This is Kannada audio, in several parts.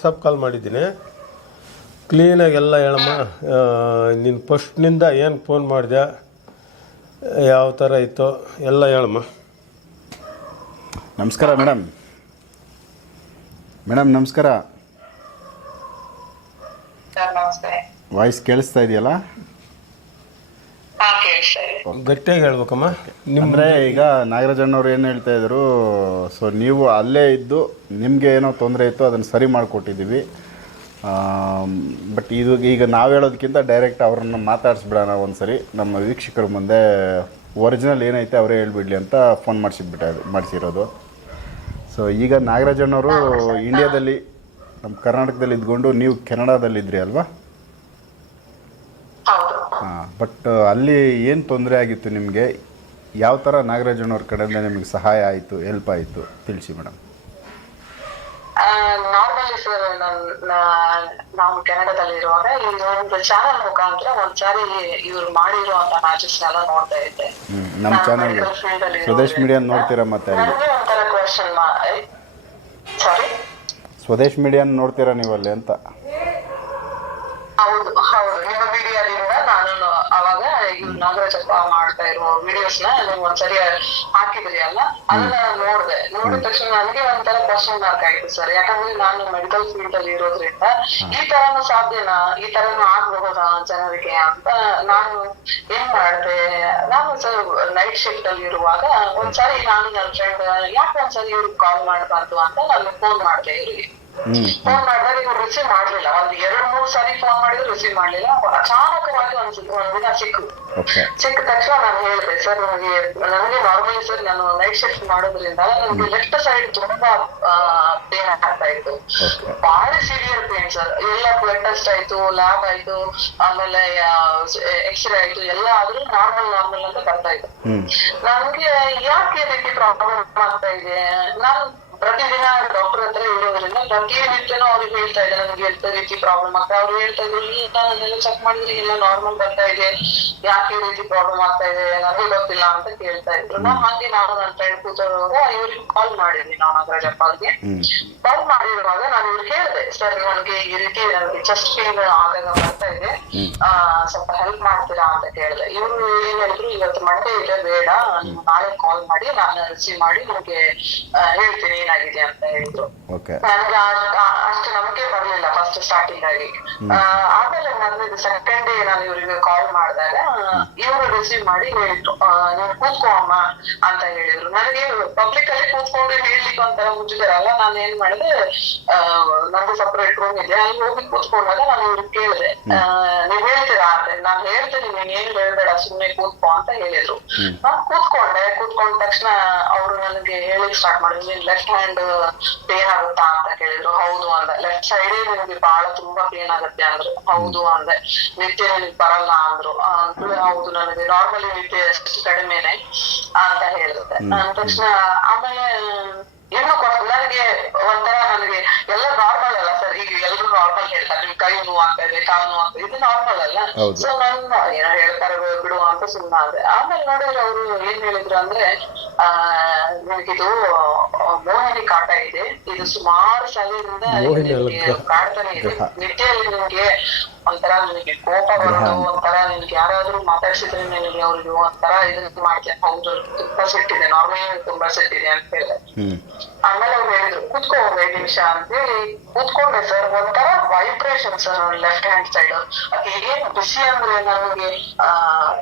ವಾಟ್ಸಪ್ ಕಾಲ್ ಮಾಡಿದ್ದೀನಿ. ಕ್ಲೀನಾಗಿ ಎಲ್ಲ ಹೇಳಮ್ಮ ನೀನು ಫಸ್ಟ್ನಿಂದ ಏನು ಫೋನ್ ಮಾಡಿದೆ ಯಾವ ಥರ ಇತ್ತು ಎಲ್ಲ ಹೇಳಮ್ಮ. ನಮಸ್ಕಾರ ಮೇಡಮ್. ಮೇಡಮ್ ನಮಸ್ಕಾರ. ವಾಯ್ಸ್ ಕೇಳಿಸ್ತಾ ಇದೆಯಲ್ಲ? ಹಾ ಕೇಳಿಸ್ತಾ ಇದೆ. ಗಟ್ಟಿಯಾಗಿ ಹೇಳ್ಬೇಕಮ್ಮ. ನಿಮ್ಮ ಅಂದರೆ ಈಗ ನಾಗರಾಜಣ್ಣವ್ರು ಏನು ಹೇಳ್ತಾ ಇದ್ರು ಸೊ ನೀವು ಅಲ್ಲೇ ಇದ್ದು ನಿಮಗೆ ಏನೋ ತೊಂದರೆ ಇತ್ತು ಅದನ್ನು ಸರಿ ಮಾಡಿಕೊಟ್ಟಿದ್ದೀವಿ. ಬಟ್ ಇದು ಈಗ ನಾವು ಹೇಳೋದಕ್ಕಿಂತ ಡೈರೆಕ್ಟ್ ಅವ್ರನ್ನ ಮಾತಾಡಿಸ್ಬಿಡೋಣ ಒಂದು ಸರಿ ನಮ್ಮ ವೀಕ್ಷಕರ ಮುಂದೆ ಒರಿಜಿನಲ್ ಏನೈತೆ ಅವರೇ ಹೇಳ್ಬಿಡ್ಲಿ ಅಂತ ಫೋನ್ ಮಾಡಿಸಿಬಿಟ್ಟ ಮಾಡಿಸಿರೋದು. ಸೊ ಈಗ ನಾಗರಾಜಣ್ಣವರು ಇಂಡಿಯಾದಲ್ಲಿ ನಮ್ಮ ಕರ್ನಾಟಕದಲ್ಲಿ ಇದ್ಕೊಂಡು ನೀವು ಕೆನಡಾದಲ್ಲಿದ್ರಿ ಅಲ್ವಾ? ಬಟ್ ಅಲ್ಲಿ ಏನು ತೊಂದರೆ ಆಗಿತ್ತು ನಿಮಗೆ? ಯಾವ ಥರ ನಾಗರಾಜನವ್ರ ಕಡೆಯಿಂದ ನಿಮಗೆ ಸಹಾಯ ಆಯಿತು ಹೆಲ್ಪ್ ಆಯಿತು? ತಿಳಿಸಿ ಮೇಡಮ್ ನಾರ್ಮಲಿ ಸರ್ ನಾವು ಕೆನಡಾದಲ್ಲಿ ಇರುವಾಗ ಈ ಒಂದು ಚಾನಲ್ ಮುಖಾಂತರ ಒಂದ್ಸಾರಿ ಇವ್ರು ಮಾಡಿರುವಂತ ಮ್ಯಾಚಸ್ ಎಲ್ಲ ನೋಡ್ತಾ ಇದ್ದೆ. ನಮ್ಮ ಚಾನಲ್ ಸ್ವದೇಶ್ ಮೀಡಿಯಾ ನೋಡ್ತೀರಾ ಮತ್ತೆ ಒಂಥರ ಕ್ವಶನ್ ಸಾರಿ ಸ್ವದೇಶ್ ಮೀಡಿಯಾ ನೋಡ್ತೀರಾ ನೀವು ಅಲ್ಲಿ ಅಂತ ಹೌದು ಹೌದು ನಿಮ್ಮ ವಿಡಿಯೋದಿಂದ ನಾನು ಅವಾಗ ನಾಗರಾಜಪ್ಪ ಮಾಡ್ತಾ ಇರುವ ವಿಡಿಯೋಸ್ನ ನೀವು ಒಂದ್ಸರಿ ಹಾಕಿದ್ರಿ ಅಲ್ಲ? ಅದನ್ನ ನೋಡ್ದೆ. ನೋಡಿದ ತಕ್ಷಣ ನನಗೆ ಒಂಥರ ಕ್ವಶನ್ ಮಾರ್ಕ್ ಆಯ್ತು ಸರ್ ಯಾಕಂದ್ರೆ ನಾನು ಮೆಡಿಕಲ್ ಫೀಲ್ಡ್ ಅಲ್ಲಿ ಇರೋದ್ರಿಂದ ಈ ತರನು ಸಾಧ್ಯನಾ? ಈ ತರನು ಆಗ್ಬಹುದಾ ಜನರಿಗೆ ಅಂತ ನಾನು ಏನ್ ಮಾಡ್ದೆ? ನಾನು ಸರ್ ನೈಟ್ ಶಿಫ್ಟ್ ಅಲ್ಲಿ ಇರುವಾಗ ಒಂದ್ಸರಿ ನಾನು ನನ್ನ ಫ್ರೆಂಡ್ ಯಾಕೆ ಒಂದ್ಸರಿ ಇವ್ರಿಗೆ ಕಾಲ್ ಮಾಡ್ಬಾರ್ದು ಅಂತ ನಾನು ಫೋನ್ ಮಾಡ್ದೆ ಇವ್ರಿಗೆ ಫೋನ್ ಮಾಡಿದಾಗ ರಿಸೀವ್ ಮಾಡ್ಲಿಲ್ಲ. ಒಂದು ಎರಡು ಮೂರು ಸಾರಿ ಫೋನ್ ಮಾಡಿದ್ರು ರಿಸೀವ್ ಮಾಡ್ಲಿಲ್ಲ. ಅಚಾನಕವಾಗಿ ಒಂದು ಒಂದು ದಿನ ಸಿಕ್ಕು ಸಿಕ್ಕ ತಕ್ಷಣ ನಾನು ಹೇಳಿದೆ ಸರ್ ನನಗೆ ನನಗೆ ನಾರ್ಮಲಿ ಸರ್ ನಾನು ನೈಟ್ ಶಿಫ್ಟ್ ಮಾಡೋದ್ರಿಂದ ನನಗೆ ಲೆಫ್ಟ್ ಸೈಡ್ ತುಂಬಾ ಪೇನ್ ಆಗ್ತಾ ಇತ್ತು. ಬಹಳ ಸಿವಿಯರ್ ಪೇನ್ ಸರ್ ಎಲ್ಲ ಬ್ಲಡ್ ಟೆಸ್ಟ್ ಆಯ್ತು ಲ್ಯಾಬ್ ಆಯ್ತು ಆಮೇಲೆ ಎಕ್ಸ್ರೇ ಆಯ್ತು ಎಲ್ಲ ಆದ್ರೂ ನಾರ್ಮಲ್ ನಾರ್ಮಲ್ ಅಂತ ಬರ್ತಾ ಇತ್ತು. ನನಗೆ ಯಾಕೆ ರೀತಿ ಪ್ರಾಬ್ಲಮ್ ಆಗ್ತಾ ಇದೆ? ನಾನು ಪ್ರತಿದಿನ ಡಾಕ್ಟರ್ ಹತ್ರ ಇರೋದ್ರಿಂದ ಪ್ರತಿನಿತ್ಯನೂ ಅವ್ರಿಗೆ ಹೇಳ್ತಾ ಇದ್ದಾರೆ ನನಗೆ ಎಂತ ರೀತಿ ಪ್ರಾಬ್ಲಮ್ ಆಗ್ತಾ ಅವ್ರು ಹೇಳ್ತಾ ಇದ್ರು ಈ ನನ್ನೆಲ್ಲ ಚೆಕ್ ಮಾಡಿದ್ರೆ ಎಲ್ಲ ನಾರ್ಮಲ್ ಬರ್ತಾ ಇದೆ. ಯಾಕೆ ಈ ರೀತಿ ಪ್ರಾಬ್ಲಮ್ ಆಗ್ತಾ ಇದೆ? ನನಗೆ ಗೊತ್ತಿಲ್ಲ ಅಂತ ಕೇಳ್ತಾ ಇದ್ರು. ನಾನು ಹಾಗೆ ನಾನು ನನ್ನ ಫ್ರೆಂಡ್ ಕೂತರುವಾಗ ಇವ್ರಿಗೆ ಕಾಲ್ ಮಾಡಿದ್ವಿ ನಾವು ನಾಗರಾಜಪ್ಪ ಅವ್ರಿಗೆ ಹ್ಞೂ ಕಾಲ್ ಮಾಡಿರುವಾಗ ನಾನು ಇವ್ರಿಗೆ ಹೇಳಿದೆ ಸರ್ ನನಗೆ ಈ ರೀತಿ ನನಗೆ ಚೆಸ್ಟ್ ಪೇನ್ ಆಗಾಗ ಬರ್ತಾ ಇದೆ ಆ, ಸ್ವಲ್ಪ ಹೆಲ್ಪ್ ಮಾಡ್ತೀರಾ ಅಂತ ಕೇಳಿದೆ. ಇವ್ರು ಏನ್ ಹೇಳಿದ್ರು ಇವತ್ತು ಮಂಡೇ ಇದೆ ಬೇಡ. ನೀವು ನಾಳೆ ಕಾಲ್ ಮಾಡಿ ನಾನು ರಿಸೀವ್ ಮಾಡಿ ನಿಮ್ಗೆ ಹೇಳ್ತೀನಿ ಏನಾಗಿದೆ ಅಂತ ಹೇಳಿದ್ರು. ನನಗೆ ಅಷ್ಟು ನಂಬಿಕೆ ಬರ್ಲಿಲ್ಲ ಫಸ್ಟ್ ಸ್ಟಾರ್ಟಿಂಗ್ ಆಗಿ ಆ, ಆಮೇಲೆ ನಾನು ಸೆಕೆಂಡ್ ಡೇ ನಾನು ಇವ್ರಿಗೆ ಕಾಲ್ ಮಾಡಿದಾಗ ಇವರು ರಿಸೀವ್ ಮಾಡಿ ಹೇಳಿದ್ರು ನೀನು ಕೂತ್ಕೋ ಅಮ್ಮ ಅಂತ ಹೇಳಿದ್ರು. ನನಗೆ ಪಬ್ಲಿಕ್ ಅಲ್ಲಿ ಕೂತ್ಕೊಂಡು ಹೇಳ್ಲಿಕ್ಕೆ ಒಂಥರ ಮುಜುಗರ ಅಲ್ಲ ನಾನು ಏನ್ ಮಾಡಿದೆ ನಂದು ಸಪರೇಟ್ ರೂಮ್ ಇದೆ. ಅಲ್ಲಿ ಹೋಗಿ ಕೂತ್ಕೊಂಡಾಗ ನಾನು ಇವ್ರಿಗೆ ಕೇಳಿದೆ. ನೀವ್ ಹೇಳ್ತೀರಾ? ಅಂತ ನಾನು ಹೇಳ್ತೀನಿ ನೀನ್ ಏನ್ ಹೇಳ್ಬೇಡ ಸುಮ್ನೆ ಕೂತ್ಕೋ ಅಂತ ಹೇಳಿದ್ರು. ನಾನ್ ಕೂತ್ಕೊಂಡೆ ಕೂತ್ಕೊಂಡ ತಕ್ಷಣ ಅವ್ರು ನನಗೆ ಹೇಳಿಕ್ ಸ್ಟಾರ್ಟ್ ಮಾಡಿದ್ರು ನೀನ್ ಲೆಫ್ಟ್ ಹ್ಯಾಂಡ್ ಪೇನ್ ಆಗುತ್ತಾ ಅಂತ ಕೇಳಿದ್ರು. ಹೌದು ಅಂದೆ. ಲೆಫ್ಟ್ ಸೈಡೇ ನಿಮ್ಗೆ ಬಹಳ ತುಂಬಾ ಪೇನ್ ಆಗುತ್ತೆ ಅಂದ್ರು. ಹೌದು ಅಂದೆ. ನಿತ್ಯ ನಿಮ್ಗೆ ಬರಲ್ಲ ಅಂದ್ರು. ಅಂದ್ರೆ ಹೌದು ನನಗೆ ನಾರ್ಮಲಿ ನಿತ್ಯ ಕಡಿಮೆನೆ ಅಂತ ಹೇಳಿದೆ ಅಂದ ತಕ್ಷಣ ಆಮೇಲೆ ಏನು ನನಗೆ ಒಂಥರ ನನಗೆ ಎಲ್ಲ ನಾರ್ಮಲ್ ಅಲ್ಲ ಸರ್ ಈಗ ಎಲ್ರು ನಾರ್ಮಲ್ ಹೇಳ್ತಾರೆ. ನಿಮ್ ಕೈ ನೋವು ಆಗ್ತಾ ಇದೆ ಕಾಲು ನೋವು ಆಗ್ತಾ ಇದು. ನಾರ್ಮಲ್ ಅಲ್ಲ. ಸೊ ನಾನು ಏನೋ ಹೇಳ್ತಾರೆ ಬಿಡು ಅಂತ ಸುಮ್ಮನೆ ಆದ್ರೆ. ಆಮೇಲೆ ನೋಡಿದ್ರೆ ಅವರು ಏನ್ ಹೇಳಿದ್ರು ಅಂದ್ರೆ ಆ ನನಗಿದು ಮೋಹಿನಿ ಕಾಟ ಇದೆ. ಇದು ಸುಮಾರು ಸಲದಿಂದ. ಕಾಡ್ತಾನೆ ಇದೆ. ನಿಟ್ಟೆಯಲ್ಲಿ ನಿನಗೆ ಒಂಥರ ನಿನಗೆ ಕೋಪ ಬರೋದು ಒಂಥರ ನಿನ್ಗೆ ಯಾರಾದ್ರೂ ಮಾತಾಡ್ಸಿದ್ರೆ ನಿನಗೆ ಅವ್ರಿಗೆ ಒಂಥರ ಇದನ್ನ ಮಾಡ್ತೇನೆ ಹೌದು ತುಂಬಾ ಸಿಟ್ಟಿದೆ ನಾರ್ಮಲ್ ತುಂಬಾ ಸಿಟ್ಟಿದೆ ಅಂತ ಹೇಳಿ. ಆಮೇಲೆ ಅವ್ರು ಹೇಳಿದ್ರು ಕೂತ್ಕೋ ಒಂದ್ ಐದು ನಿಮಿಷ ಅಂತ ಹೇಳಿ ಕೂತ್ಕೊಂಡೆ ಸರ್. ಒಂಥರ vibration sir left hand side ಅದು ಏನ್ ಬಿಸಿ ಅಂದ್ರೆ ನನಗೆ ಆ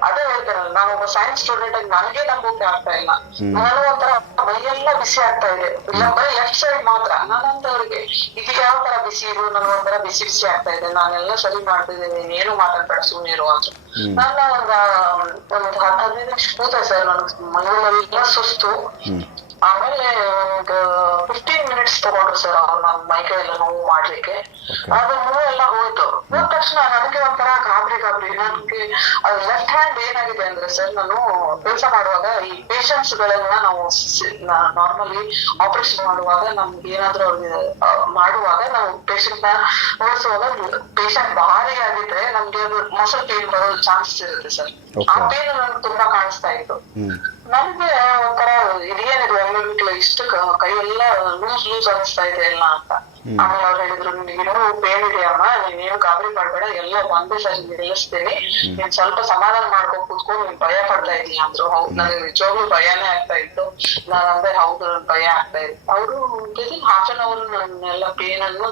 ಅದೇ ಹೇಳ್ತಾರಲ್ಲ ನಾನು ಒಬ್ಬ ಸೈನ್ಸ್ ಸ್ಟೂಡೆಂಟ್ ಆಗಿ ನನಗೆ ನಂಬೋಕೆ ಆಗ್ತಾ ಇಲ್ಲ. ನಾನು ಒಂಥರ ಮೈಯೆಲ್ಲ ಬಿಸಿ ಆಗ್ತಾ ಇದೆ. ಇಲ್ಲ ಬರೀ ಲೆಫ್ಟ್ ಸೈಡ್ ಮಾತ್ರ. ನಾನಂತವ್ರಿಗೆ ಇದು ಯಾವ ತರ ಬಿಸಿ ಇದು ನನಗೆ ಒಂಥರ ಬಿಸಿ ಬಿಸಿ ಆಗ್ತಾ ಇದೆ. ನಾನೆಲ್ಲ ಸರಿ ಮಾಡ್ತಿದ್ದೀನಿ ನೀನ್ ಏನು ಮಾತಾಡ್ಬೇಡ ಸುಮ್ಮನೆ ಇರು ಅಂತ ನಾನು ಒಂದ್ ಹದಿನೈದು ನಿಮಿಷ ಕೂತೆ ಸರ್ ನನಗೆ ಮೈಯಲ್ಲೆಲ್ಲ ಸುಸ್ತು. ಆಮೇಲೆ ಒಂದು ಫಿಫ್ಟೀನ್ ಮಿನಿಟ್ಸ್ ತಗೊಂಡ್ರು ಸರ್ ಅವ್ರು ನನ್ ಮೈಕೈ ಎಲ್ಲ ನೋವು ಮಾಡ್ಲಿಕ್ಕೆ. ಅದು ನೋವು ಎಲ್ಲ ಹೋಯ್ತು. ಹೋದ ತಕ್ಷಣ ನನಗೆ ಒಂಥರ ಗಾಬರಿ ಗಾಬರಿ. ನನ್ಗೆ ಲೆಫ್ಟ್ ಹ್ಯಾಂಡ್ ಏನಾಗಿದೆ ಅಂದ್ರೆ ಸರ್ ನಾನು ಕೆಲಸ ಮಾಡುವಾಗ ಈ ಪೇಷಂಟ್ಸ್ ಗಳನ್ನ ನಾವು ನಾರ್ಮಲಿ ಆಪರೇಷನ್ ಮಾಡುವಾಗ ನಮ್ಗೆ ಏನಾದ್ರೂ ಅವ್ರಿಗೆ ಮಾಡುವಾಗ ನಾವು ಪೇಷಂಟ್ನ ಓಡಿಸುವಾಗ ಪೇಷಂಟ್ ಭಾರಿ ಆಗಿದ್ರೆ ನಮ್ಗೆ ಅದು ಮಸಲ್ ಪೇನ್ ಬರೋ ಚಾನ್ಸಸ್ ಇರುತ್ತೆ ಸರ್ ಆ. ಪೇನ್ ನನ್ಗೆ ತುಂಬಾ ಕಾಣಿಸ್ತಾ ಇತ್ತು. ನನ್ಗೆ ಒಂಥರ ಇದೇನಿದೆ ಒಮ್ಮೆ ಇಷ್ಟು ಕ- ಎಲ್ಲ ಲೂಸ್ ಲೂಸ್ ಅನಿಸ್ತಾ ಇದೆ ಎಲ್ಲ ಅಂತ. ಆಮೇಲೆ ಅವ್ರು ಹೇಳಿದ್ರು ನೀನು ಪೇನ್ ಇದೆಯಮ್ಮ ನೀನೇನು ಗಾಬರಿ ಮಾಡ್ಬೇಡ ಎಲ್ಲ ಒಂದೇ ಸರಿ ನಿಲ್ಲಿಸ್ತೀನಿ ನೀನ್ ಸ್ವಲ್ಪ ಸಮಾಧಾನ ಮಾಡ್ಕೊಂಡು ಕುತ್ಕೊಂಡು ನೀನ್ ಭಯ ಪಡ್ತಾ ಇದೀನಿ ಅಂದ್ರು. ಹೌದು ನನಗೆ ನಿಜವಾಗ್ಲೂ ಭಯನೇ ಆಗ್ತಾ ಇತ್ತು. ನಾನು ಅಂದ್ರೆ ಹೌದು ನನ್ ಭಯ ಆಗ್ತಾ ಇತ್ತು. ಅವರು ಹಾಫ್ ಅನ್ ಅವರ್ ನನ್ನೆಲ್ಲ ಪೇನ್ ಅನ್ನು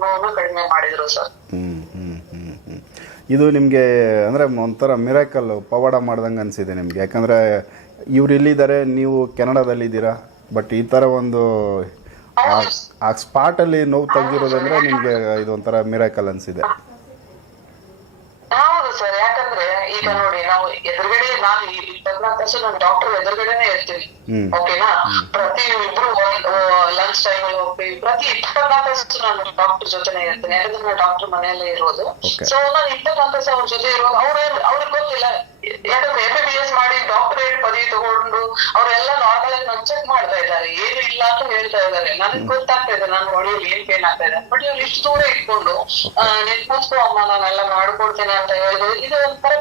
ನೋವನ್ನು ಕಡಿಮೆ ಮಾಡಿದ್ರು ಸರ್. ಇದು ನಿಮಗೆ ಅಂದರೆ ಒಂಥರ ಮಿರಾಕಲ್ ಪವಾಡ ಮಾಡ್ದಂಗೆ ಅನಿಸಿದೆ ನಿಮಗೆ. ಯಾಕಂದರೆ ಇವ್ರು ಇಲ್ಲಿದ್ದಾರೆ, ನೀವು ಕೆನಡಾದಲ್ಲಿದ್ದೀರಾ ಬಟ್ ಈ ಥರ ಒಂದು ಆ- ಸ್ಪಾಟಲ್ಲಿ ನೋವು ತೆಗ್ದಿರೋದಂದ್ರೆ ನಿಮಗೆ ಇದೊಂಥರ ಮಿರಾಕಲ್ ಅನಿಸಿದೆ. ಹೌದು ಸರ್, ಯಾಕಂದ್ರೆ ಈಗ ನೋಡಿ ನಾವು ಎದುರುಗಡೆ ನಾನು ಇಪ್ಪತ್ನಾಲ್ಕು ತಾಸು ನಾನು ಡಾಕ್ಟರ್ ಎದುರುಗಡೆನೆ ಇರ್ತೀವಿ. ಓಕೆನಾ ಪ್ರತಿ ಇಬ್ರು ಲಂಚ್ ಟೈಮ್ ಹೋಗ್ತೀವಿ. ಪ್ರತಿ ಇಪ್ಪತ್ನಾಲ್ಕು ವರ್ಷ ನಾನು ಡಾಕ್ಟರ್ ಜೊತೆನೆ ಇರ್ತೇನೆ. ಯಾಕಂದ್ರೆ ನಾನು ಡಾಕ್ಟರ್ ಮನೆಯಲ್ಲೇ ಇರೋದು. ಸೊ ನಾನು ಇಪ್ಪತ್ನಾಲ್ಕು ವರ್ಷ ಅವ್ರ ಜೊತೆ ಇರುವಾಗ ಅವ್ರ ಅವ್ರಿಗೆ ಗೊತ್ತಿಲ್ಲ. ಯಾಕಂದ್ರೆ ಎಂ ಬಿ ಎಸ್ ಮಾಡಿ ಡಾಕ್ಟರೇಟ್ ಪದವಿ ತಗೊಂಡು ಅವರೆಲ್ಲ ನಾರ್ಮಲ್ ಆಗಿ ನಾನು ಚೆಕ್ ಮಾಡ್ತಾ ಇದ್ದಾರೆ. ಏನು ಇಲ್ಲ ಅಂತ ಹೇಳ್ತಾ ಇದ್ದಾರೆ. ನನಗೆ ಗೊತ್ತಾಗ್ತಾ ಇದೆ ನಾನು ಹೊಡೆಯಲ್ಲಿ ಏನ್ ಪೇನ್ ಆಗ್ತಾ ಇದೆ. ಬಟ್ ಇವ್ರು ಇಷ್ಟು ದೂರ ಇಟ್ಕೊಂಡು ನೀನ್ ಕೂತ್ಕೋ ಅಮ್ಮ ನಾನೆಲ್ಲ ಮಾಡ್ಕೊಡ್ತೇನೆ ಅಂತ ಹೇಳಿದ್ರು ಇದು ಒಂಥರ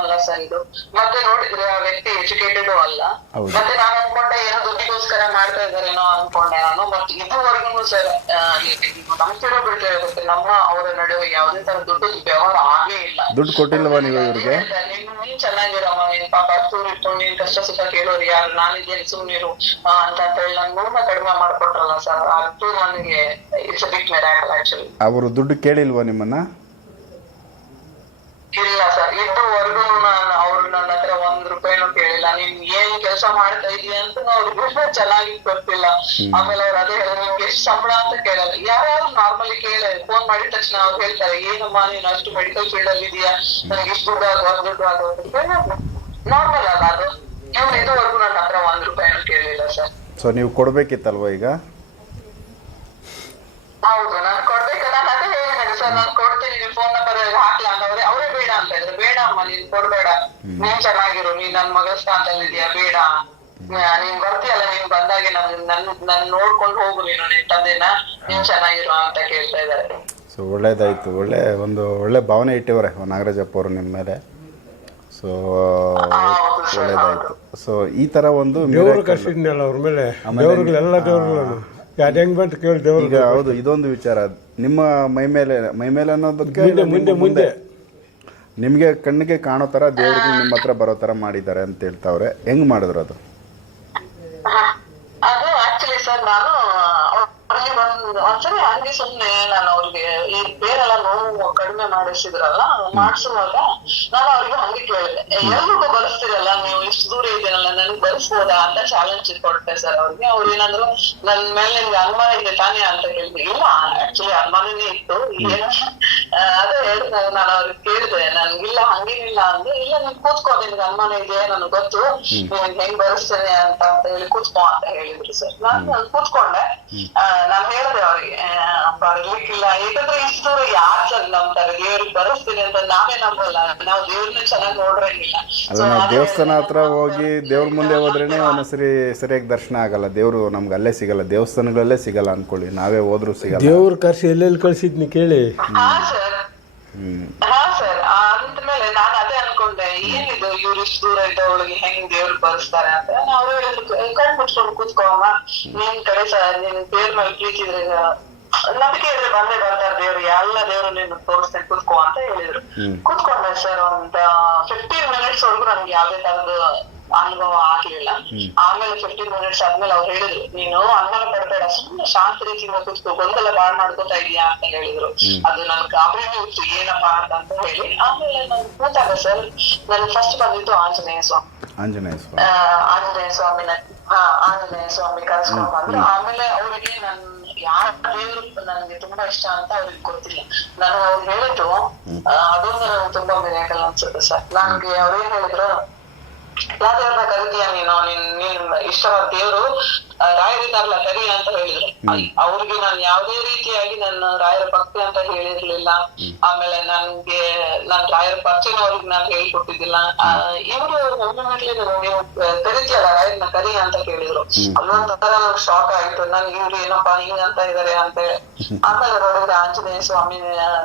ಅಲ್ಲ ಸರ್ ಇದು. ಮತ್ತೆ ನೋಡಿದ್ರೆ ಆ ವ್ಯಕ್ತಿ ಎಜುಕೇಟೆಡ್ ಅಲ್ಲ. ಮತ್ತೆ ನಾನು ಅನ್ಕೊಂಡೆ ಏನೋ ದುಡ್ಡಿಗೋಸ್ಕರ ಮಾಡ್ತಾ ಇದ್ದಾರೇನೋ ಅನ್ಕೊಂಡೆ ನಾನು. ಮತ್ತೆ ಇದುವರೆಗೂ ಸರ್ ನಂಬ್ತಿರೋ ಬಿಡ್ತೇವೆ ಗೊತ್ತಿಲ್ಲ. ನಮ್ಮ ಅವರ ನಡುವೆ ಯಾವುದೇ ತರ ದುಡ್ಡು ವ್ಯವಹಾರ ಆಗೇ ಇಲ್ಲ. ದುಡ್ಡು ಕೊಟ್ಟಿಲ್ವಾ ನೀವು ಇವ್ರಿಗೆ? ನೀನು ನೀನ್ ಚೆನ್ನಾಗಿರಮ್ಮ. ನೀನ್ ಪಾಪ ಹತ್ತೂರ್ ಇಟ್ಕೊಂಡು ನೀನ್ ಕಷ್ಟ ಸುಖ ಕೇಳೋರು ಯಾರು? ನಾನಿದ್ದೇನೆ ಸುಮ್ಮನಿರು ಅಂತ ಅಂತ ಹೇಳಿ ನನ್ ನೋಡ್ನ ಕಡಿಮೆ ಮಾಡ್ಕೊಟ್ರಲ್ಲ ಸರ್ ಅದು ನನಗೆ ಇಟ್ಸ್ ಬಿಟ್ ಮೆರಾಕಲ್ ಆಕ್ಚುಲಿ ಅವರು ದುಡ್ಡು ಕೇಳಿಲ್ವಾ ನಿಮ್ಮನ್ನು? ಇದುವರೆಗೂ ನಾನು ಅವ್ರು ನನ್ನ ಹತ್ರ ಒಂದ್ ರೂಪಾಯಿನೂ ಕೇಳಿಲ್ಲ. ನೀನ್ ಏನ್ ಕೆಲಸ ಮಾಡ್ತಾ ಇದೀಯ ಅಂತ ಅವ್ರಿಗೆ ಚೆನ್ನಾಗಿ ಗೊತ್ತಿಲ್ಲ ಆಮೇಲೆ ಅವ್ರು ಅದೇ ಹೇಳಿದ್ರು, ನಿಮ್ಗೆ ಎಷ್ಟು ಸಂಬಳ ಅಂತ ಕೇಳಲ್ಲ. ಯಾರು ನಾರ್ಮಲಿ ಕೇಳ ಫೋನ್ ಮಾಡಿದ ತಕ್ಷಣ ಅವ್ರು ಹೇಳ್ತಾರೆ ಏನಮ್ಮ ನೀನ್ ಅಷ್ಟು ಮೆಡಿಕಲ್ ಫೀಲ್ಡ್ ಅಲ್ಲಿ ಇದೀಯಾ? ನನಗೆ ಇಷ್ಟು ದುಡ್ಡು ಆಗೋ ಒಂದ್ ದುಡ್ಡು ಆಗೋ ನಾರ್ಮಲ್ ಅಲ್ಲ ಅದು. ಇವ್ರು ಇದುವರೆಗೂ ನನ್ನ ಹತ್ರ ಒಂದ್ ರೂಪಾಯಿನೂ ಕೇಳಿಲ್ಲ ಸರ್. ಸೊ ನೀವು ಕೊಡ್ಬೇಕಿತ್ತಲ್ವಾ ಈಗ? ಹೌದು ನಾನು ಕೊಡ್ಬೇಕು ನಾನು ಅದೇ ಹೇಳಿದ್ದೇನೆ ಸರ್ ನಾನು ಕೊಡ್ತೀನಿ ನಿನ್ ಫೋನ್ ನಂಬರ್ ಹಾಕ್ಲಾ ಅಂತಂದ್ರೆ ಅವರೇ ಬೇಡ ಅಂತ ಇದ್ರು ಬೇಡ ಅಮ್ಮ ನೀನ್ ಕೊಡ್ಬೇಡ. ನೀನ್ ಚೆನ್ನಾಗಿರು ನೀನ್ ನನ್ ಮಗಳ ಸ್ಥಾನದಲ್ಲಿ ಇದೀಯ? ಬೇಡ. ನೀನ್ ಬರ್ತೀಯಲ್ಲ ನೀನ್ ಬಂದಾಗೆ ನನ್ ನನ್ ನನ್ ನೋಡ್ಕೊಂಡು ಹೋಗು ನೀನು ನಿನ್ ತಂದೆನ. ನೀನ್ ಚೆನ್ನಾಗಿರು ಅಂತ ಕೇಳ್ತಾ ಇದಾರೆ ಸೊ ಒಳ್ಳೇದಾಯ್ತು. ಒಳ್ಳೆ ಒಂದು ಒಳ್ಳೆ ಭಾವನೆ ಇಟ್ಟಿವ್ರೆ ನಾಗರಾಜಪ್ಪ ಅವರು ನಿಮ್ಮ ಮೇಲೆ. ಸೊ ಒಳ್ಳೇದಾಯ್ತು. ಸೊ ಈ ತರ ಒಂದು. ಅವ್ರ ಮೇಲೆ. ದೇವ್ರುಗಳೆಲ್ಲ ದೇವ್ರುಗಳನ್ನು. ಯಾವ್ದು ಹೆಂಗ್ ಬಂತು ಕೇಳಿ ದೇವ್ರು ಈಗ ಹೌದು ಇದೊಂದು ವಿಚಾರ. ನಿಮ್ಮ ಮೈ ಮೇಲೆ ಮೈ ಮೇಲೆ ಅನ್ನೋದಕ್ಕೆ ಮುಂದೆ ಮುಂದೆ ಮುಂದೆ ನಿಮಗೆ ಕಣ್ಣಿಗೆ ಕಾಣೋ ತರ ದೇವ್ರಿಗೆ ನಿಮ್ಮ ಹತ್ರ ಬರೋ ಥರ ಮಾಡಿದ್ದಾರೆ ಅಂತ ಹೇಳ್ತಾವ್ರೆ. ಹೆಂಗ್ ಮಾಡಿದ್ರು ಅದು ಹ. ಅದು ಆಕ್ಚುಲಿ ಸರ್ ನಾನು ಅವ್ರಿಗೆ ಒಂದ್ಸರಿ ಹಂಗೆ ಸುಮ್ನೆ ನಾನು ಅವ್ರಿಗೆ ಈ ಬೇರೆಲ್ಲ ನೋವು ಕಡಿಮೆ ಮಾಡಿಸಿದ್ರಲ್ಲ ಮಾಡ್ಸುವಾಗ ನಾನು ಅವ್ರಿಗೆ ಹಂಗೆ ಕೇಳಿದೆ. ಎಲ್ರಿಗೂ ಬರೆಸ್ತಿರಲ್ಲ ನೀವು ಇಷ್ಟು ದೂರ ಇದೆಯಲ್ಲ ನನಗೆ ಬರೆಸ್ಬೋದಾ? ಅಂತ ಚಾಲೆಂಜ್ ಕೊಟ್ಟೆ ಸರ್ ಅವ್ರಿಗೆ. ಅವ್ರು ಏನಾದ್ರು ನನ್ ಮೇಲೆ ನಿಮ್ಗೆ ಅನುಮಾನ ಇದೆ ತಾನೇ ಅಂತ ಹೇಳಿದ್ವಿ ಇಲ್ಲ ಆಕ್ಚುಲಿ ಅನುಮಾನನೇ ಇತ್ತು. ಏನು ಅದೇ ಹೇಳಿದ ನಾನು ಅವ್ರಿಗೆ ಕೇಳಿದೆ ನನ್ಗಿಲ್ಲ ಹಂಗೇನಿಲ್ಲ ಅಂದ್ರೆ ಇಲ್ಲ ನೀನ್ ಕೂತ್ಕೋ ನಿನ್ಗೆ ಅನುಮಾನ ಇದೆ ನನಗೆ ಗೊತ್ತು. ನೀನ್ ಹೆಂಗ್ ಬರೆಸ್ತೇನೆ ಅಂತ ಅಂತ ಹೇಳಿ ಕೂತ್ಕೋ ಅಂತ ಹೇಳಿದ್ರು ಸರ್ ನಾನು ನಾನು ಕೂತ್ಕೊಂಡೆ. ನಾನು ಹೇಳಿದೆ ಅವ್ರಿಗೆ ಆ, ಬರ್ಲಿಕ್ಕಿಲ್ಲ ಯಾಕಂದ್ರೆ ಇಷ್ಟು ದೂರ ಯಾರು ಸರ್ ನಂಬ್ತಾರೆ ದೇವ್ರಿಗೆ ಬರಸ್ತೀನಿ ಅಂತ ನಾವೇ ನಂಬಲ್ಲ. ನಾವು ದೇವ್ರನ್ನ ಚೆನ್ನಾಗಿ ನೋಡ್ರಂಗಿಲ್ಲ. ಅದು ನಾವು ದೇವಸ್ಥಾನ ಹತ್ರ ಹೋಗಿ ದೇವ್ರ ಮುಂದೆ ಹೋದ್ರೇನೆ ಒಂದ್ಸರಿ ಸರಿಯಾಗಿ ದರ್ಶನ ಆಗಲ್ಲ. ದೇವರು ನಮ್ಗೆ ಅಲ್ಲೇ ಸಿಗಲ್ಲ. ದೇವಸ್ಥಾನಗಳಲ್ಲೇ ಸಿಗಲ್ಲ ಅನ್ಕೊಳ್ಳಿ. ನಾವೇ ಹೋದ್ರೂ ಸಿಗಲ್ಲ. ದೇವ್ರ ಕರ್ಸಿ ಎಲ್ಲೆಲ್ಲಿ ಕಳ್ಸಿದ್ನಿ ಕೇಳಿ. ಹಾ ಸರ್ ಹ್ಮ್. ಹಾ ಸರ್ ಅಂದ್ಮೇಲೆ ನಾನು ಅನ್ಕೊಂಡೆ ಏನಿದು ಇವ್ರು ಇಷ್ಟು ದೂರ ಇದ್ದವಳಿಗೆ ಹೆಂಗ್ ದೇವ್ರು ಬಳಸ್ತಾರೆ ಅಂತ. ಅವ್ರು ಹೇಳಿದ್ರು ಕಣ್ ಮುಚ್ಕೊಂಡು ಕೂತ್ಕೋಮ್ಮ ನಿನ್ ಕಡೆ ನಿನ್ ದೇವ್ರ ಮೇಲೆ ಪ್ರೀತಿ ಇದ್ರೆ ನಂಬಿಕೆ ಇದ್ರೆ ಬಂದೇ ಬರ್ತಾರೆ ದೇವ್ರು ಎಲ್ಲ ದೇವ್ರು ನೀನು ತೋರಿಸ್ತೇನೆ ಕೂತ್ಕೋ ಅಂತ ಹೇಳಿದ್ರು. ಕೂತ್ಕೊಂಡೆ ಸರ್ ಒಂದ್ ಫಿಫ್ಟೀನ್ ಮಿನಿಟ್ಸ್ ವರೆಗೂ ನನ್ಗೆ ಯಾವ್ದೇ ತರದ್ದು ಅನುಭವ ಆಗ್ಲಿಲ್ಲ. ಆಮೇಲೆ ಫಿಫ್ಟೀನ್ ಮಿನಿಟ್ಸ್ ಆದ್ಮೇಲೆ ಅವ್ರು ಹೇಳಿದ್ರು ನೀನು ಸುಮ್ಮನೆ ಶಾಂತ ರೀತಿಯಿಂದ ಕೂತ್ಕೋ ಗೊಂದಲ ಬಾಳ್ ಮಾಡ್ಕೋತಾ ಇದೀಯಾ ಅಂತ ಹೇಳಿದ್ರು. ಅದು ನನ್ ಗಾಬರಿ ಇತ್ತು ಏನಪ್ಪಾ ಅಂತ ಹೇಳಿ. ಆಮೇಲೆ ನಾನು ಕೂತಾಗ ಸರ್ ನನ್ ಫಸ್ಟ್ ಬಂದಿತ್ತು ಆಂಜನೇಯ ಸ್ವಾಮಿ. ಆಂಜನೇಯ ಸ್ವಾಮಿ. ಆಂಜನೇಯ ಸ್ವಾಮಿನ ಹಾ ಆಂಜನೇಯ ಸ್ವಾಮಿ ಕರ್ಸ್ಕೊಂಡ್ ಬಂದ್ರು. ಆಮೇಲೆ ಅವರಿಗೆ ನನ್ ಯಾರ ದೇವ್ರು ನನ್ಗೆ ತುಂಬಾ ಇಷ್ಟ ಅಂತ ಅವ್ರಿಗೆ ಗೊತ್ತಿಲ್ಲ. ನಾನು ಅವ್ರು ಹೇಳಿದ್ರು ಅದೊಂದು ನನಗೆ ತುಂಬಾ ಮಿರಾಕಲ್ ಅನ್ಸುತ್ತೆ ಸರ್. ನನ್ಗೆ ಅವ್ರೇನ್ ಹೇಳಿದ್ರು ಯಾವ ದೇವ್ರನ್ನ ಕರಿತೀಯ ನೀನು? ನಿನ್ ನಿನ್ ಇಷ್ಟವಾದ ದೇವ್ರು ಆ, ಸರಿ ಕರಿ ಅಂತ ಹೇಳಿದ್ರು. ಅವ್ರಿಗೆ ನಾನು ಯಾವುದೇ ರೀತಿಯಾಗಿ ನನ್ನ ರಾಯರ ಭಕ್ತಿ ಅಂತ ಹೇಳಿರ್ಲಿಲ್ಲ. ಆಮೇಲೆ ನನ್ಗೆ ನನ್ ರಾಯರ ಪರಿಚಯ ಅವ್ರಿಗೆ ನಾನು ಹೇಳ್ಕೊಟ್ಟಿದ್ದಿಲ್ಲ. ಇವರು ಒಮ್ಮೆ ನನಗೆ ಕರಿತೀಯಲ್ಲ ರಾಯರ್ನ ಕರಿ ಅಂತ ಕೇಳಿದ್ರು. ನನಗೆ ಶಾಕ್ ಆಯ್ತು. ನನ್ ಇವ್ರು ಏನಪ್ಪಾ ಹಿಂಗ ಅಂತ ಇದಾರೆ ಅಂತ ಹೇಳಿ. ಆಮೇಲೆ ಆಂಜನೇಯ ಸ್ವಾಮಿ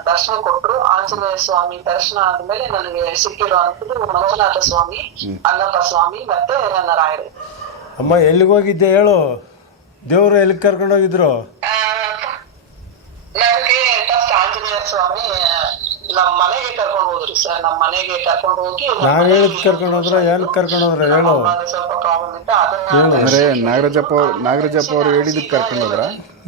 ದರ್ಶನ ಕೊಟ್ರು. ಆಂಜನೇಯ ಸ್ವಾಮಿ ದರ್ಶನ ಆದ್ಮೇಲೆ ನನಗೆ ಸಿಕ್ಕಿರುವಂತದ್ದು ಮಂಜುನಾಥ ಸ್ವಾಮಿ ಅಣ್ಣಪ್ಪ ಸ್ವಾಮಿ ಮತ್ತೆ ನನ್ನ ರಾಯರು. ಅಮ್ಮ ಎಲ್ಲಿಗೆ ಹೋಗಿದ್ದೆ ಹೇಳು? ದೇವರು ಎಲ್ಲಿಗೆ ಕರ್ಕೊಂಡು ಹೋಗಿದ್ರು? ನನಗೆ ಫಸ್ಟ್ ಆಂಜನೇಯ ಸ್ವಾಮಿ ನಮ್ ಮನೆಗೆ ಕರ್ಕೊಂಡು ಹೋದ್ರಿ ಸರ್. ನಮ್ ಮನೆಗೆ ಕರ್ಕೊಂಡು ಹೋಗಿ ನಮ್ ನಾವ್ ಹೇಳಿದ್ ಕರ್ಕೊಂಡು ಹೋದ್ರ? ಕರ್ಕೊಂಡು ಹೋದ್ರ? ಹೇಳು. ಅಮ್ಮನಿಗೆ ಸ್ವಲ್ಪ ಪ್ರಾಬ್ಲಮ್ ಇತ್ತು. ಅದನ್ನ ಅಂದ್ರೆ ನಾಗರಾಜಪ್ಪ ಅವ್ರು ನಾಗರಾಜಪ್ಪ ಅವರು ಹೇಳಿದಕ್ಕೆ ಕರ್ಕೊಂಡು ಹೋದ್ರ?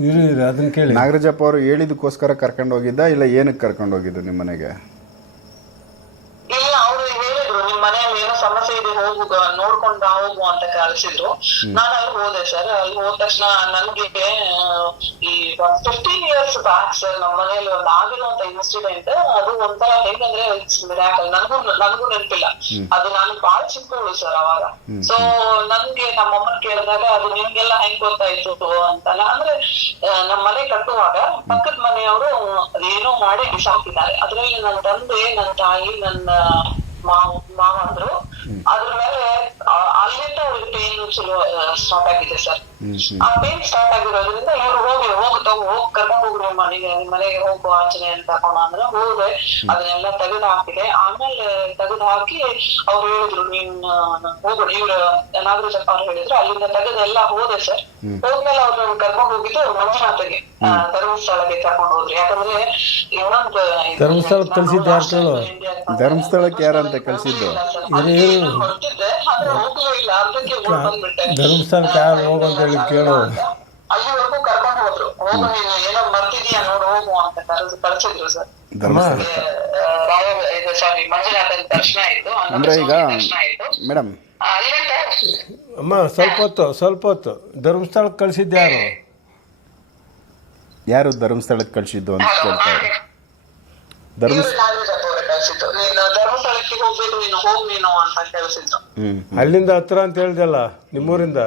ಇರು ಇರು ಅದನ್ನ ಕೇಳಿ. ನಾಗರಾಜಪ್ಪ ಅವರು ಹೇಳಿದಕ್ಕೋಸ್ಕರ ಕರ್ಕೊಂಡು ಹೋಗಿದ್ದ ಇಲ್ಲ ಏನಕ್ಕೆ ಕರ್ಕೊಂಡು ಹೋಗಿದ್ದು ನಿಮ್ಮ ಮನೆಗೆ ಇಲ್ಲ ಅವ್ರು ಹೇಳಿದ್ರು ನಿಮ್ ಮನೆಯಲ್ಲಿ ಏನೋ ಹೋಗು ನೋಡ್ಕೊಂಡ್ ಬಾ ಹೋಗು ಅಂತ ಕಳ್ಸಿದ್ರು. ನಾನು ಅಲ್ಲಿ ಹೋದೆ ಸರ್ ಅಲ್ಲಿ ಹೋದ ತಕ್ಷಣ ನನ್ಗೆ ಈ ಫಿಫ್ಟೀನ್ ಇಯರ್ಸ್ ಬ್ಯಾಕ್ ಸರ್ ನಮ್ಮ ಮನೆಯಲ್ಲಿ ಒಂದು ಆಗಿರುವಂತ ಇನ್ಸಿಡೆಂಟ್ ಅದು ಒಂಥರ ಹೆಂಗಂದ್ರೆ ನನಗೂ ನನಗೂ ನೆನಪಿಲ್ಲ. ಅದು ನಾನು ಬಾಳ ಚಿಕ್ಕವಳು ಸರ್ ಅವಾಗ. ಸೊ ನನ್ಗೆ ನಮ್ಮ ಅಮ್ಮನ್ ಕೇಳಿದಾಗ ಅದು ನಿಮ್ಗೆಲ್ಲ ಹೆಂಗ್ ಗೊತ್ತಾಯ್ತು ಅಂತಲ್ಲ ಅಂದ್ರೆ ನಮ್ಮ ಮನೆ ಕಟ್ಟುವಾಗ ಪಕ್ಕದ ಮನೆಯವರು ಏನೋ ಮಾಡಿ ಬಿಸಾಕಿದ್ದಾರೆ ಅದ್ರಲ್ಲಿ ನನ್ನ ತಂದೆ ನನ್ನ ತಾಯಿ ನನ್ನ ಮಾವ ಮಾವ ಅಂದ್ರು ಅದ್ರ ಮೇಲೆ ಆ- ಅಲ್ಲಿಂದ ಅವ್ರಿಗೆ ಪೇನ್ ಚಲೋ ಸ್ಟಾರ್ಟ್ ಆಗಿದೆ ಸರ್ ಆ ಪೇನ್ ಸ್ಟಾರ್ಟ್ ಆಗಿರೋದ್ರಿಂದ ಇವ್ರು ಹೋಗಿ ಹೋಗಿ ತಗೋ ಹೋಗಿ ಕರ್ಕೊಂಡು ಹೋಗ್ರಿ ಮನೆಗೆ ನಿಮ್ ಮನೆಗೆ ಹೋಗು ಆಂಜನೇಯ ಅಂತ ಕರ್ಕೊಂಡು ಅಂದ್ರೆ ಹೋದೆ. ಅದನ್ನೆಲ್ಲ ತೆಗೆದು ಹಾಕಿದೆ. ಆಮೇಲೆ ತೆಗೆದು ಹಾಕಿ ಅವ್ರು ಹೇಳಿದ್ರು ನೀನ್ ಹೋಗೋಣ ಇವ್ರು ನಾಗರಾಜಪ್ಪ ಅವ್ರು ಹೇಳಿದ್ರು ಅಲ್ಲಿಂದ ತೆಗೆದು ಎಲ್ಲ ಹೋದೆ ಸರ್ ಹೋದ್ಮೇಲೆ ಅವ್ರು ಕರ್ಕೊಂಡು ಹೋಗಿದ್ದು ಮಂಜುನಾಥಗೆ. ಆ, ಧರ್ಮಸ್ಥಳಕ್ಕೆ ಕರ್ಕೊಂಡು ಹೋದ್ರಿ. ಯಾಕಂದ್ರೆ ಇನ್ನೊಂದು ಧರ್ಮಸ್ಥಳಕ್ಕೆ ಕಳ್ಸಿದ್ದು? ಧರ್ಮಸ್ಥಳಕ್ಕೆ ಯಾರಂತ ಕಳ್ಸಿದ್ದು. ಹೊರಟಿದ್ದೆ ಆದ್ರೆ ಇಲ್ಲ ಬಂದ್ಬಿಟ್ಟೆ. ಧರ್ಮಸ್ಥಳಕ್ಕೆ ಯಾರು ಹೋಗು ಅಂತ ಹೇಳಿ ಕೇಳು. ಅಲ್ಲಿವರೆಗೂ ಕರ್ಕೊಂಡು ಹೋದ್ರು. ಹೋಗು ನೀನು ಏನೋ ಮರ್ತಿದ್ಯಾ ನೋಡು ಹೋಗು ಅಂತ ಕರೆದು ಕಳ್ಸಿದ್ರು ಸರ್. ಧರ್ಮಸ್ಥಳ. ರಾಯ ಇದು ಸಾರಿ ಮಂಜುನಾಥನ ದರ್ಶನ ಆಯ್ತು. ಅಂದ್ರೆ ಈಗ ಸ್ವಾಮಿ ದರ್ಶನ ಆಯ್ತು. ಮೇಡಮ್. ಅಮ್ಮ ಸ್ವಲ್ಪ ಹೊತ್ತು ಸ್ವಲ್ಪ ಹೊತ್ತು. ಧರ್ಮಸ್ಥಳಕ್ಕೆ ಕಳ್ಸಿದ್ದು ಯಾರು? ಯಾರು ಧರ್ಮಸ್ಥಳಕ್ಕೆ ಕಳಿಸಿದ್ದು ಅಂತ ಕೇಳ್ತಾ ಇದ್ದಾರೆ ಧರ್ಮ ಇವ್ರು ನಾಗರಾಜಪ್ಪ ಅವ್ರೆ ಕಳ್ಸಿದ್ದು ನೀನು ಧರ್ಮಸ್ಥಳಕ್ಕೆ ಹೋಗ್ಬೇಕು ನೀನು ಹೋಗ್ ನೀನು ಅಂತ ಅಲ್ಲಿಂದ ಹತ್ರ ಅಂತ ಹೇಳ್ದಲ್ಲ ನಿಮ್ಮೂರಿಂದ?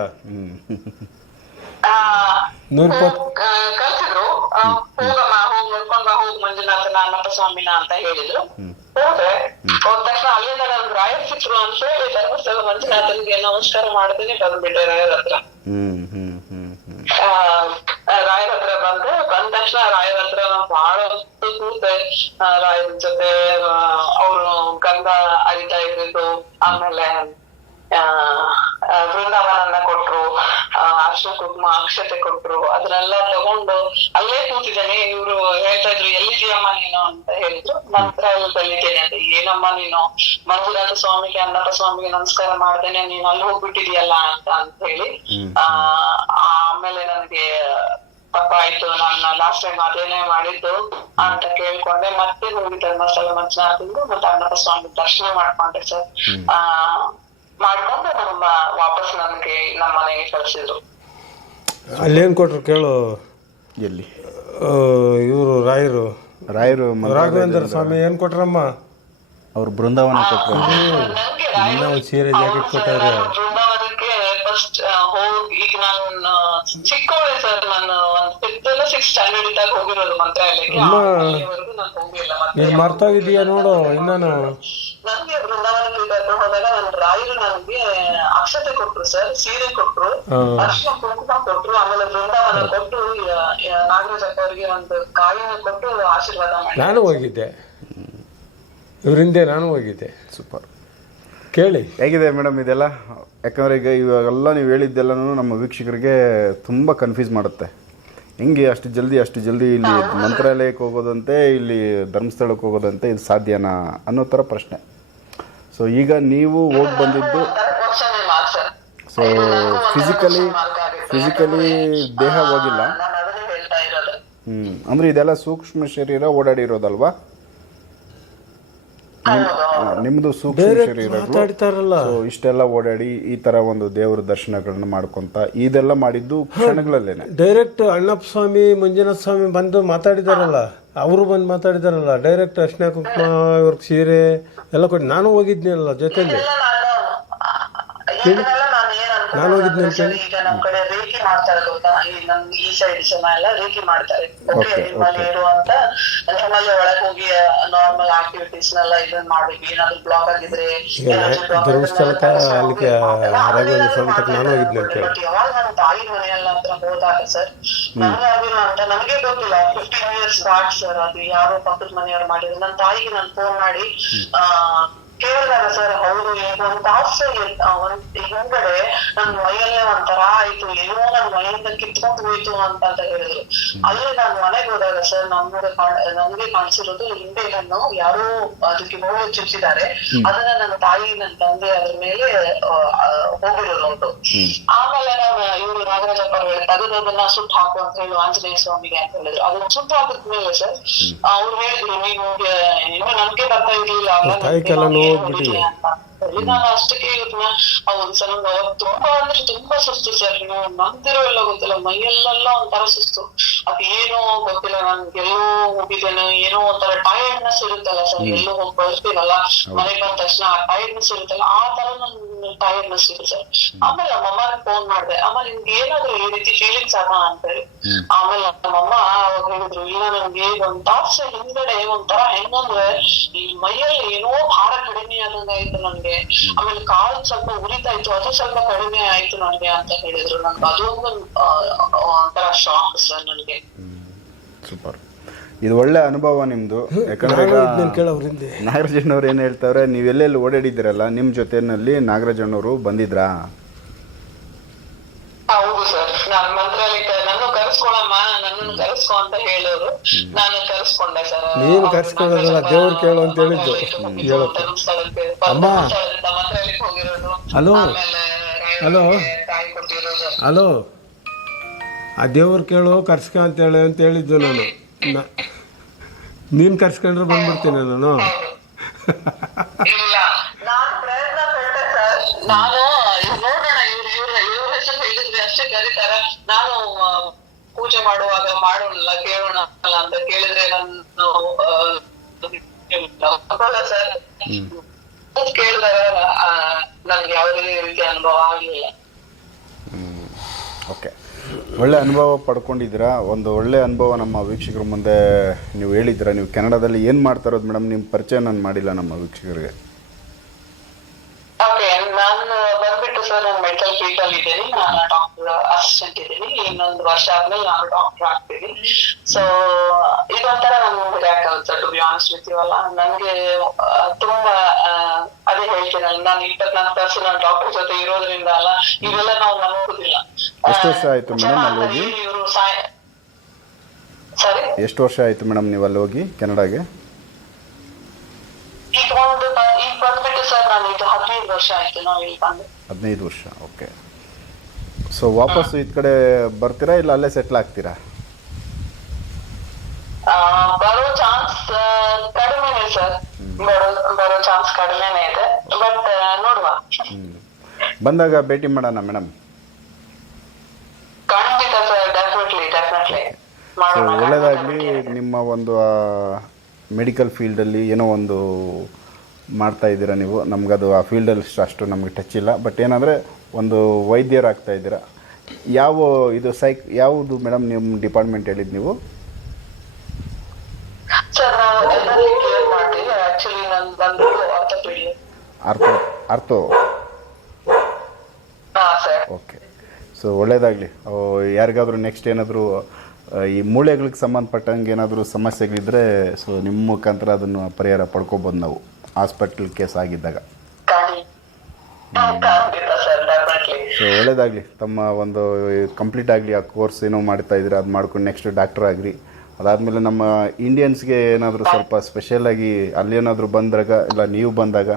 ಕಳ್ಸಿದ್ರು. ಹೋಗಮ್ಮ ಹೋಗ್ ನೋಡ್ಕೊಂಡ್ ಬಾ ಹೋಗ್ ಮಂಜುನಾಥನ ಅಣ್ಣಪ್ಪ ಸ್ವಾಮಿನ ಅಂತ ಹೇಳಿದ್ರು. ಹೋದ್ರೆ ಹೋದ ತಕ್ಷಣ ಅಲ್ಲಿಂದ ನನ್ಗೆ ರಾಯರ್ ಸಿಕ್ರು ಅಂತ ಹೇಳಿ ಧರ್ಮಸ್ಥಳ ಮಂಜುನಾಥನ್ಗೆ ನಮಸ್ಕಾರ ಮಾಡ್ತೀನಿ ಬಂದ್ಬಿಟ್ಟೆ ರಾಯರ್ ಹತ್ರ. ಆ, ಆ, ರಾಯರ ಹತ್ರ ಬಂದೆ. ಬಂದ ತಕ್ಷಣ ರಾಯರ ಹತ್ರ ನಾನು ಬಹಳ ಹೊತ್ತು ಕೂತೆ. ಆ, ರಾಯರ ಜೊತೆ ಅವರು ಗಂಧ ಅರಿತಾ ಇರೋದು ಆಮೇಲೆ ಬೃಂದಾವನನ್ನ ಕೊಟ್ರು ಆ, ಅರ್ಶಿನ ಕುಂಕುಮ ಅಕ್ಷತೆ ಕೊಟ್ರು ಅದನ್ನೆಲ್ಲ ತಗೊಂಡು ಅಲ್ಲೇ ಕೂತಿದ್ದೇನೆ. ಇವ್ರು ಹೇಳ್ತಾ ಇದ್ರು ಎಲ್ಲಿದ್ಯಮ್ಮ ನೀನು? ಅಂತ ಹೇಳಿದ್ರು. ನಂತರ ಕಲಿತೇನೆ ಅದು ಏನಮ್ಮ ನೀನು? ಮಂಜುನಾಥ ಸ್ವಾಮಿಗೆ ಅನ್ನಪ್ಪ ಸ್ವಾಮಿಗೆ ನಮಸ್ಕಾರ ಮಾಡ್ದೇನೆ. ನೀನು ಅಲ್ಲಿ ಹೋಗ್ಬಿಟ್ಟಿದ್ಯಲ್ಲ ಅಂತ ಅಂತ ಹೇಳಿ ಆ ಆಮೇಲೆ ನನಗೆ ಪಾಪ ಆಯ್ತು ನಾನು ಲಾಸ್ಟ್ ಟೈಮ್ ಅದೇನೆ ಮಾಡಿದ್ದು ಅಂತ ಕೇಳ್ಕೊಂಡೆ. ಮತ್ತೆ ಹೋಗಿ ಧರ್ಮಸ್ಥಳ ಮಂಜುನಾಥಿಂದು ಮತ್ತೆ ಅನ್ನಪ್ಪ ಸ್ವಾಮಿ ದರ್ಶನ ಮಾಡ್ಕೊಂಡೆ ಸರ್. ಆ ಮಾಡ್ಕೊಂಡು ನಮ್ಮ ವಾಪಸ್ ನನಗೆ ನಮ್ಮ ಮನೆಗೆ ಕಳ್ಸಿದ್ರು. ಅಲ್ಲೇನು ಕೊಟ್ರು ಕೇಳು? ಎಲ್ಲಿ? ಇವರು ರಾಯರು. ರಾಯರು ರಾಘವೇಂದ್ರ ಸ್ವಾಮಿ ಏನು ಕೊಟ್ರಮ್ಮ? ಅವ್ರು ಬೃಂದಾವನ ಕೊಟ್ಟರು ಇನ್ನ ಇನ್ನೂ ಒಂದು ಸೀರೆ ಜಾಕೆಟ್ ಕೊಟ್ಟಾರೆ. ನಾನು ಬೃಂದಾವನಕ್ಕೆ ಫಸ್ಟ್ ಹೋಗಿ ಈಗ ನಾನು ಚಿಕ್ಕವಳೆ ಸರ್ ನಾನು ಫಿಫ್ತ್ ಅಲ್ಲ ಸಿಕ್ಸ್ ಸ್ಟ್ಯಾಂಡರ್ಡ್ ಇದ್ದಾಗ ಹೋಗಿರೋದು ಮಂತ್ರಾಲಯಕ್ಕೆ ಅಲ್ಲಿವರೆಗೂ ನಾನು ಹೋಗಿಲ್ಲ. ಮತ್ತೆ ನೀನು ಮರ್ತೋಗಿದೀಯ ನೋಡು ಇನ್ನೇನು? ನನ್ಗೆ ಬೃಂದಾವನ ಕರ್ಕೊಂಡು ಹೋದಾಗ ನನ್ನ ರಾಯರು ನನ್ಗೆ ಅಕ್ಷತೆ ಕೊಟ್ರು ಸರ್ ಸೀರೆ ಕೊಟ್ರು ಅರ್ಶಿನ ಕುಂಕುಮ ಕೊಟ್ರು ಆಮೇಲೆ ಬೃಂದಾವನ ಕೊಟ್ಟು ನಾಗರಾಜ್ ಅವರಿಗೆ ಒಂದು ಕಾಯಿನ ಕೊಟ್ಟು ಆಶೀರ್ವಾದ ಮಾಡಿ ನಾನು ಹೋಗಿದ್ದೆ. ಇವರಿಂದ ನಾನು ಹೋಗಿದ್ದೆ. ಸೂಪರ್. ಕೇಳಿ. ಹೇಗಿದೆ ಮೇಡಮ್ ಇದೆಲ್ಲ? ಯಾಕಂದ್ರೆ ಈಗ ಇವಾಗೆಲ್ಲ ನೀವು ಹೇಳಿದ್ದೆಲ್ಲನೂ ನಮ್ಮ ವೀಕ್ಷಕರಿಗೆ ತುಂಬ ಕನ್ಫ್ಯೂಸ್ ಮಾಡುತ್ತೆ. ಹೆಂಗೆ ಅಷ್ಟು ಜಲ್ದಿ ಅಷ್ಟು ಜಲ್ದಿ ಇಲ್ಲಿ ಮಂತ್ರಾಲಯಕ್ಕೆ ಹೋಗೋದಂತೆ ಇಲ್ಲಿ ಧರ್ಮಸ್ಥಳಕ್ಕೆ ಹೋಗೋದಂತೆ ಇದು ಸಾಧ್ಯನಾ ಅನ್ನೋ ಥರ ಪ್ರಶ್ನೆ. ಸೊ ಈಗ ನೀವು ಹೋಗಿ ಬಂದಿದ್ದು ಸೊ ಫಿಸಿಕಲಿ ಫಿಸಿಕಲಿ ದೇಹ ಹೋಗಿಲ್ಲ. ಹ್ಞೂ ಅಂದರೆ ಇದೆಲ್ಲ ಸೂಕ್ಷ್ಮ ಶರೀರ ಓಡಾಡಿರೋದಲ್ವಾ? ನಿಮ್ಮದು ಸೂಕ್ಷ್ಮ ಶರೀರ ಮಾತಾಡ್ತಾರಲ್ಲ. ಸೊ ಇಷ್ಟೆಲ್ಲ ಓಡಾಡಿ ಈ ತರ ಒಂದು ದೇವರ ದರ್ಶನಗಳನ್ನ ಮಾಡ್ಕೊಂತ ಇದೆಲ್ಲ ಮಾಡಿದ್ದು ಕ್ಷಣಗಳಲ್ಲೇನೆ. ಡೈರೆಕ್ಟ್ ಅಣ್ಣಪ್ಪ ಸ್ವಾಮಿ ಮಂಜುನಾಥ ಸ್ವಾಮಿ ಬಂದು ಮಾತಾಡಿದಾರಲ್ಲ. ಅವರು ಬಂದು ಮಾತಾಡಿದಾರಲ್ಲ. ಡೈರೆಕ್ಟ್ ಅರ್ಶನ ಕುಂಕುಮ ಇವ್ರಿಗೆ ಸೀರೆ ಎಲ್ಲ ಕೊಟ್ಟು ನಾನು ಹೋಗಿದ್ನಲ್ಲ ಜೊತೆಲಿ. ನಾನು ನಾನು ನಾನು ಹೋಗಿದ್ದೆ ಅಂತ. ಈಗ ನಮ್ ಕಡೆ ರೇಖಿ ಮಾಡ್ತಾರೆ ಗೊತ್ತಾ? ಈ ನಮ್ ಈ ಸೈಡ್ ಜನ ಎಲ್ಲ ರೇಖಿ ಮಾಡ್ತಾರೆ. ಓಕೆ ನಿಮ್ಮಲ್ಲಿ. ಇರುವಂತ ನಿಮ್ಮಲ್ಲಿ ಒಳಗ್ ಹೋಗಿ ನಾರ್ಮಲ್ ಆಕ್ಟಿವಿಟೀಸ್ ನೆಲ್ಲ ಇದನ್ನ ಮಾಡ್ಬೇಕು ಏನಾದ್ರು ಬ್ಲಾಕ್ ಆಗಿದ್ರೆ ದೇವಸ್ಥಾನಕ್ಕೆ ಅಲ್ಲಿಗೆ ಸ್ವಾಮಿ ತಕ್ಕ ನಾನು ಹೋಗಿದ್ದೆ ಅಂತ. ಬಟ್ ಯಾವಾಗ ನನ್ನ ತಾಯಿ ಮನೆಯಲ್ಲ ಹತ್ರ ಹೋದಾಗ ಸರ್ ನನಗೆ ಅಂತ ನನಗೆ ಗೊತ್ತಿಲ್ಲ. ಫಿಫ್ಟೀನ್ ಇಯರ್ಸ್ ಬ್ಯಾಕ್ ಸರ್ ಅದು ಯಾರೋ ಪಕ್ಕದ ಮನೆಯವ್ರು ಮಾಡಿದ್ರು. ನನ್ನ ತಾಯಿಗೆ ನಾನು ಫೋನ್ ಮಾಡಿ ಆ ಕೇಳಿದಾಗ ಸರ್ ಹೌದು ಈಗ ಒಂದ್ ತಾಸು ಒಂದ್ ಹಿಂದ್ಗಡೆ ನನ್ ಮೈಯಲ್ಲೇ ಒಂಥರ ಆಯ್ತು ಏನೋ ನನ್ ಮೈಯಿಂದ ಕಿತ್ಕೊಂಡು ಹೋಯ್ತು ಅಂತ ಅಂತ ಹೇಳಿದ್ರು. ಅಲ್ಲಿ ನಾನು ಮನೆಗೆ ಹೋದಾಗ ಸರ್ ನಮ್ಗೆ ನಮ್ಗೆ ಕಾಣಿಸಿರೋದು ಹಿಂದೆ ಹಣ್ಣು ಯಾರೋ ಅದಕ್ಕೆ ಹೋಗಿ ಚುಚ್ಚಿದ್ದಾರೆ. ಅದನ್ನ ನನ್ನ ತಾಯಿ ನನ್ನ ತಂದೆ ಅದ್ರ ಮೇಲೆ ಹೋಗಿರೋದು ಉಂಟು ಆಮೇಲೆ ನಾನು ಇವರು ನಾಗರಾಜಪ್ಪ ಹೇಳಿದ್ರು ಅದನ್ನ ಸುಟ್ಟು ಹಾಕು ಅಂತ ಹೇಳಿ ಆಂಜನೇಯ ಸ್ವಾಮಿಗೆ ಅಂತ ಹೇಳಿದ್ರು. ಅದನ್ನ ಸುಟ್ಟು ಹಾಕಿದ್ಮೇಲೆ ಸರ್ ಅವ್ರು ಹೇಳಿದ್ರು ನೀವು ನಮ್ಗೆ ಬರ್ತಾ ಇರ್ಲಿಲ್ಲ ಅಲ್ಲ ತಾಯಿಗೆಲ್ಲ ನನ್ಗೆ ನೋವು ಏನು ಬಿಟ್ಟಿದೆ. ಹೊಡಿತೀಯ ಅಂತ ಹೇಳಿ ನಾನು ಅಷ್ಟಕ್ಕೆ ಇವ್ರನ್ನ ಒಂದ್ಸಲ ಅವತ್ತು ತುಂಬಾ ಅಂದ್ರೆ ತುಂಬಾ ಸುಸ್ತು ಸರ್. ನೀವು ನಂಬ್ತಿರೋ ಎಲ್ಲ ಗೊತ್ತಿಲ್ಲ ಮೈಯಲ್ಲೆಲ್ಲ ಒಂಥರ ಸುಸ್ತು. ಅದ್ ಏನೋ ಗೊತ್ತಿಲ್ಲ ನನ್ಗೆ ಎಲ್ಲೋ ಹೋಗಿದ್ದೇನೆ ಏನೋ ಒಂಥರ ಟೈರ್ಡ್ನೆಸ್ ಇರುತ್ತಲ್ಲ ಸರ್. ಎಲ್ಲೋ ಹೋಗಿ ಬರ್ತೀವಲ್ಲ ಮನೆಗೆ ಬಂದ ತಕ್ಷಣ ಆ ಟೈರ್ಡ್ನೆಸ್ ಇರುತ್ತಲ್ಲ ಆ ತರ ನನ್ ಇದೆ ಸರ್ ಆಮೇಲೆ ನಮ್ಮಮ್ಮ ಫೋನ್ ಮಾಡ್ದೆ. ಆಮೇಲೆ ನಿಮ್ಗೆ ಏನಾದ್ರು ಈ ರೀತಿ ಫೀಲಿಂಗ್ಸ್ ಆಗ ಅಂತ ಹೇಳಿ ಆಮೇಲೆ ನಮ್ಮಮ್ಮ ಅವಾಗ ಹೇಳಿದ್ರು ಇಲ್ಲ ನನ್ಗೆ ಒಂದ್ ತಾಸು ಹಿಂದ್ಗಡೆ ಒಂಥರ ಹೆಂಗಂದ್ರೆ ಈ ಮೈಯಲ್ಲಿ ಏನೋ ಭಾರ ಕಡಿಮೆ ಆದಂಗಾಯ್ತು ನನ್ಗೆ ಆಮೇಲೆ ಕಾಲ್ ಸ್ವಲ್ಪ ಉರಿತಾ ಇತ್ತು ಅದು ಸ್ವಲ್ಪ ಕಡಿಮೆ ಆಯ್ತು ನನ್ಗೆ ಅಂತ ಹೇಳಿದ್ರು ನನ್ಗೆ ಅದೊಂದು ಒಂಥರ ಶಾಕ್ ಸರ್ ನನ್ಗೆ ಸೂಪರ್. ಇದು ಒಳ್ಳೆ ಅನುಭವ ನಿಮ್ಮದು ಯಾಕಂದ್ರೆ ಈಗ ನಾನು ಕೇಳೋರು ಹಿಂದೆ. ನಾಗರಾಜಣ್ಣವ್ರು ಏನು ಹೇಳ್ತಾವ್ರೆ ನೀವು ಎಲ್ಲೆಲ್ಲಿ ಓಡಾಡಿದ್ದೀರಲ್ಲ ನಿಮ್ಮ ಜೊತೆಯಲ್ಲಿ ನಾಗರಾಜಣ್ಣವರು ಬಂದಿದ್ರಾ? ಹೌದು ಸರ್. ನಾನು ಮಂತ್ರಾಲಯ ನನ್ನ ಕರೆಸ್ಕೊಳಮ್ಮ ನನ್ನನ್ನು ಕರೆಸ್ಕೊ ಅಂತ ಹೇಳೋರು ನಾನು ಕರೆಸ್ಕೊಂಡೆ ಸರ್. ನೀನು ಕರ್ಸ್ಕೊಳ್ಳೋದಲ್ಲ, ದೇವ್ರು ಕೇಳು ಅಂತ ಹೇಳಿದ್ದು. ಅಮ್ಮ. ಮಂತ್ರಾಲಯಕ್ಕೆ ಹೋಗಿರೋದು. ಹಲೋ. ಹಲೋ. ಹಲೋ. ಆ ದೇವ್ರು ಕೇಳು ಕರ್ಸ್ಕ ಅಂತ ಹೇಳಿ ಅಂತ ಹೇಳಿದ್ದು ನಾನು. ನೀನು ಕರ್ಸ್ಕೊಂಡ್ರೆ ಬಂದ್ಬಿಡ್ತೀನಿ ನಾನು ಇಲ್ಲ. ನಾನು ಪ್ರಯತ್ನ ಪಟ್ಟೆ ಸರ್. ನಾನು ನೋಡೋಣ ಇವ್ರು ಇವ್ರ ಇವ್ರ ಹೆಸರು ಹೇಳಿದ್ರೆ ಅಷ್ಟೇ ಕರೀತಾರ. ನಾನು ಪೂಜೆ ಮಾಡುವಾಗ ಮಾಡೋಣ ಕೇಳೋಣ ಅಲ್ಲ ಅಂತ ಕೇಳಿದ್ರೆ ನಾನು ಸರ್. ಕೇಳಿದಾಗ ನನ್ಗೆ ಯಾವುದೇ ರೀತಿ ಅನುಭವ ಆಗ್ಲಿಲ್ಲ. ಓಕೆ. ಒಳ್ಳೆ ಅನುಭವ ಪಡ್ಕೊಂಡಿದ್ದೀರಾ? ಒಂದು ಒಳ್ಳೆ ಅನುಭವ ನಮ್ಮ ವೀಕ್ಷಕರ ಮುಂದೆ ನೀವು ಹೇಳಿದ್ದೀರಾ? ನೀವು ಕೆನಡಾದಲ್ಲಿ ಏನು ಮಾಡ್ತಾ ಇರೋದು ಮೇಡಮ್? ನಿಮ್ಮ ಪರಿಚಯ ನಾನು ಮಾಡಿಲ್ಲ ನಮ್ಮ ವೀಕ್ಷಕರಿಗೆ. ಓಕೆ, ನಾನು ಬಂದ್ಬಿಟ್ಟು ಸರ್, ನಾನು ಮೆಡಿಕಲ್ ಫೀಲ್ಡ್ ಅಲ್ಲಿ ಇದ್ದೀನಿ. ನಾನು ಡಾಕ್ಟರ್ ಅಸಿಸ್ಟೆಂಟ್ ಇದ್ದೀನಿ. ಇನ್ನೊಂದು ವರ್ಷ ಆದ್ಮೇಲೆ ನಾನು ಡಾಕ್ಟರ್ ಆಗ್ತೀನಿ. ಸೊ ಇದೊಂಥರ ನನ್ಗೆ ಆಗುತ್ತೆ ಟು ಬಿ ಆನೆಸ್ಟ್ ವಿತ್ ನನಗೆ ತುಂಬಾ ಅದೇ ಹೇಳ್ತೀನಲ್ಲ, ನಾನು ಇಪ್ಪತ್ನಾಲ್ಕು ತಾಸು ನಾನು ಡಾಕ್ಟರ್ ಜೊತೆ ಇರೋದ್ರಿಂದ ಅಲ್ಲ, ಇವೆಲ್ಲ ನಾವು ನಂಬೋದಿಲ್ಲ. ಎಷ್ಟು ವರ್ಷ ಆಯ್ತು ಮೇಡಮ್ ಅಲ್ಲಿ ಹೋಗಿ? ಸರಿ ಎಷ್ಟು ವರ್ಷ ಆಯಿತು ಮೇಡಮ್ ನೀವು ಅಲ್ಲಿ ಹೋಗಿ ಕೆನಡಾಗೆ? ಹದಿನೈದು ವರ್ಷ ಓಕೆ. ಸೊ ವಾಪಸ್ ಈ ಕಡೆ ಬರ್ತೀರಾ ಇಲ್ಲ ಅಲ್ಲೇ ಸೆಟ್ಲ್ ಆಗ್ತೀರಾ? ಬರೋ ಚಾನ್ಸ್ ಕಡಿಮೆನೆ ಸರ್. ಬರೋ ಚಾನ್ಸ್ ಕಡಿಮೆನೆ ಇದೆ. ಬಟ್ ನೋಡುವ. ಬಂದಾಗ ಭೇಟಿ ಮಾಡೋಣ ಮೇಡಮ್. ಸೊ ಒಳ್ಳೆಯದಾಗಲಿ ನಿಮ್ಮ ಒಂದು ಮೆಡಿಕಲ್ ಫೀಲ್ಡಲ್ಲಿ ಏನೋ ಒಂದು ಮಾಡ್ತಾ ಇದ್ದೀರಾ ನೀವು? ನಮಗದು ಆ ಫೀಲ್ಡಲ್ಲಿ ಅಷ್ಟು ನಮಗೆ ಟಚ್ ಇಲ್ಲ. ಬಟ್ ಏನಂದರೆ ಒಂದು ವೈದ್ಯರಾಗ್ತಾ ಇದ್ದೀರಾ. ಯಾವ ಇದು ಸೈಕ್ ಯಾವುದು ಮೇಡಮ್ ನಿಮ್ಮ ಡಿಪಾರ್ಟ್ಮೆಂಟ್ ಹೇಳಿದ್ದು ನೀವು? ಅರ್ಥೋ ಓಕೆ ಸೊ ಒಳ್ಳೇದಾಗಲಿ. ಯಾರಿಗಾದರೂ ನೆಕ್ಸ್ಟ್ ಏನಾದರೂ ಈ ಮೂಳೆಗಳಿಗೆ ಸಂಬಂಧಪಟ್ಟಂಗೆ ಏನಾದರೂ ಸಮಸ್ಯೆಗಳಿದ್ರೆ ಸೊ ನಿಮ್ಮ ಮುಖಾಂತರ ಅದನ್ನು ಪರಿಹಾರ ಪಡ್ಕೋಬೋದು ನಾವು ಹಾಸ್ಪಿಟ್ಲ್ ಕೇಸ್ ಆಗಿದ್ದಾಗ. ಸೊ ಒಳ್ಳೇದಾಗಲಿ ತಮ್ಮ ಒಂದು ಕಂಪ್ಲೀಟ್ ಆಗಲಿ ಆ ಕೋರ್ಸ್ ಏನೋ ಮಾಡ್ತಾ ಇದ್ದೀರಾ ಅದು ಮಾಡ್ಕೊಂಡು ನೆಕ್ಸ್ಟ್ ಡಾಕ್ಟರ್ ಆಗಿರಿ. ಅದಾದಮೇಲೆ ನಮ್ಮ ಇಂಡಿಯನ್ಸ್ಗೆ ಏನಾದರೂ ಸ್ವಲ್ಪ ಸ್ಪೆಷಲಾಗಿ ಅಲ್ಲೇನಾದರೂ ಬಂದಾಗ ಇಲ್ಲ ನೀವು ಬಂದಾಗ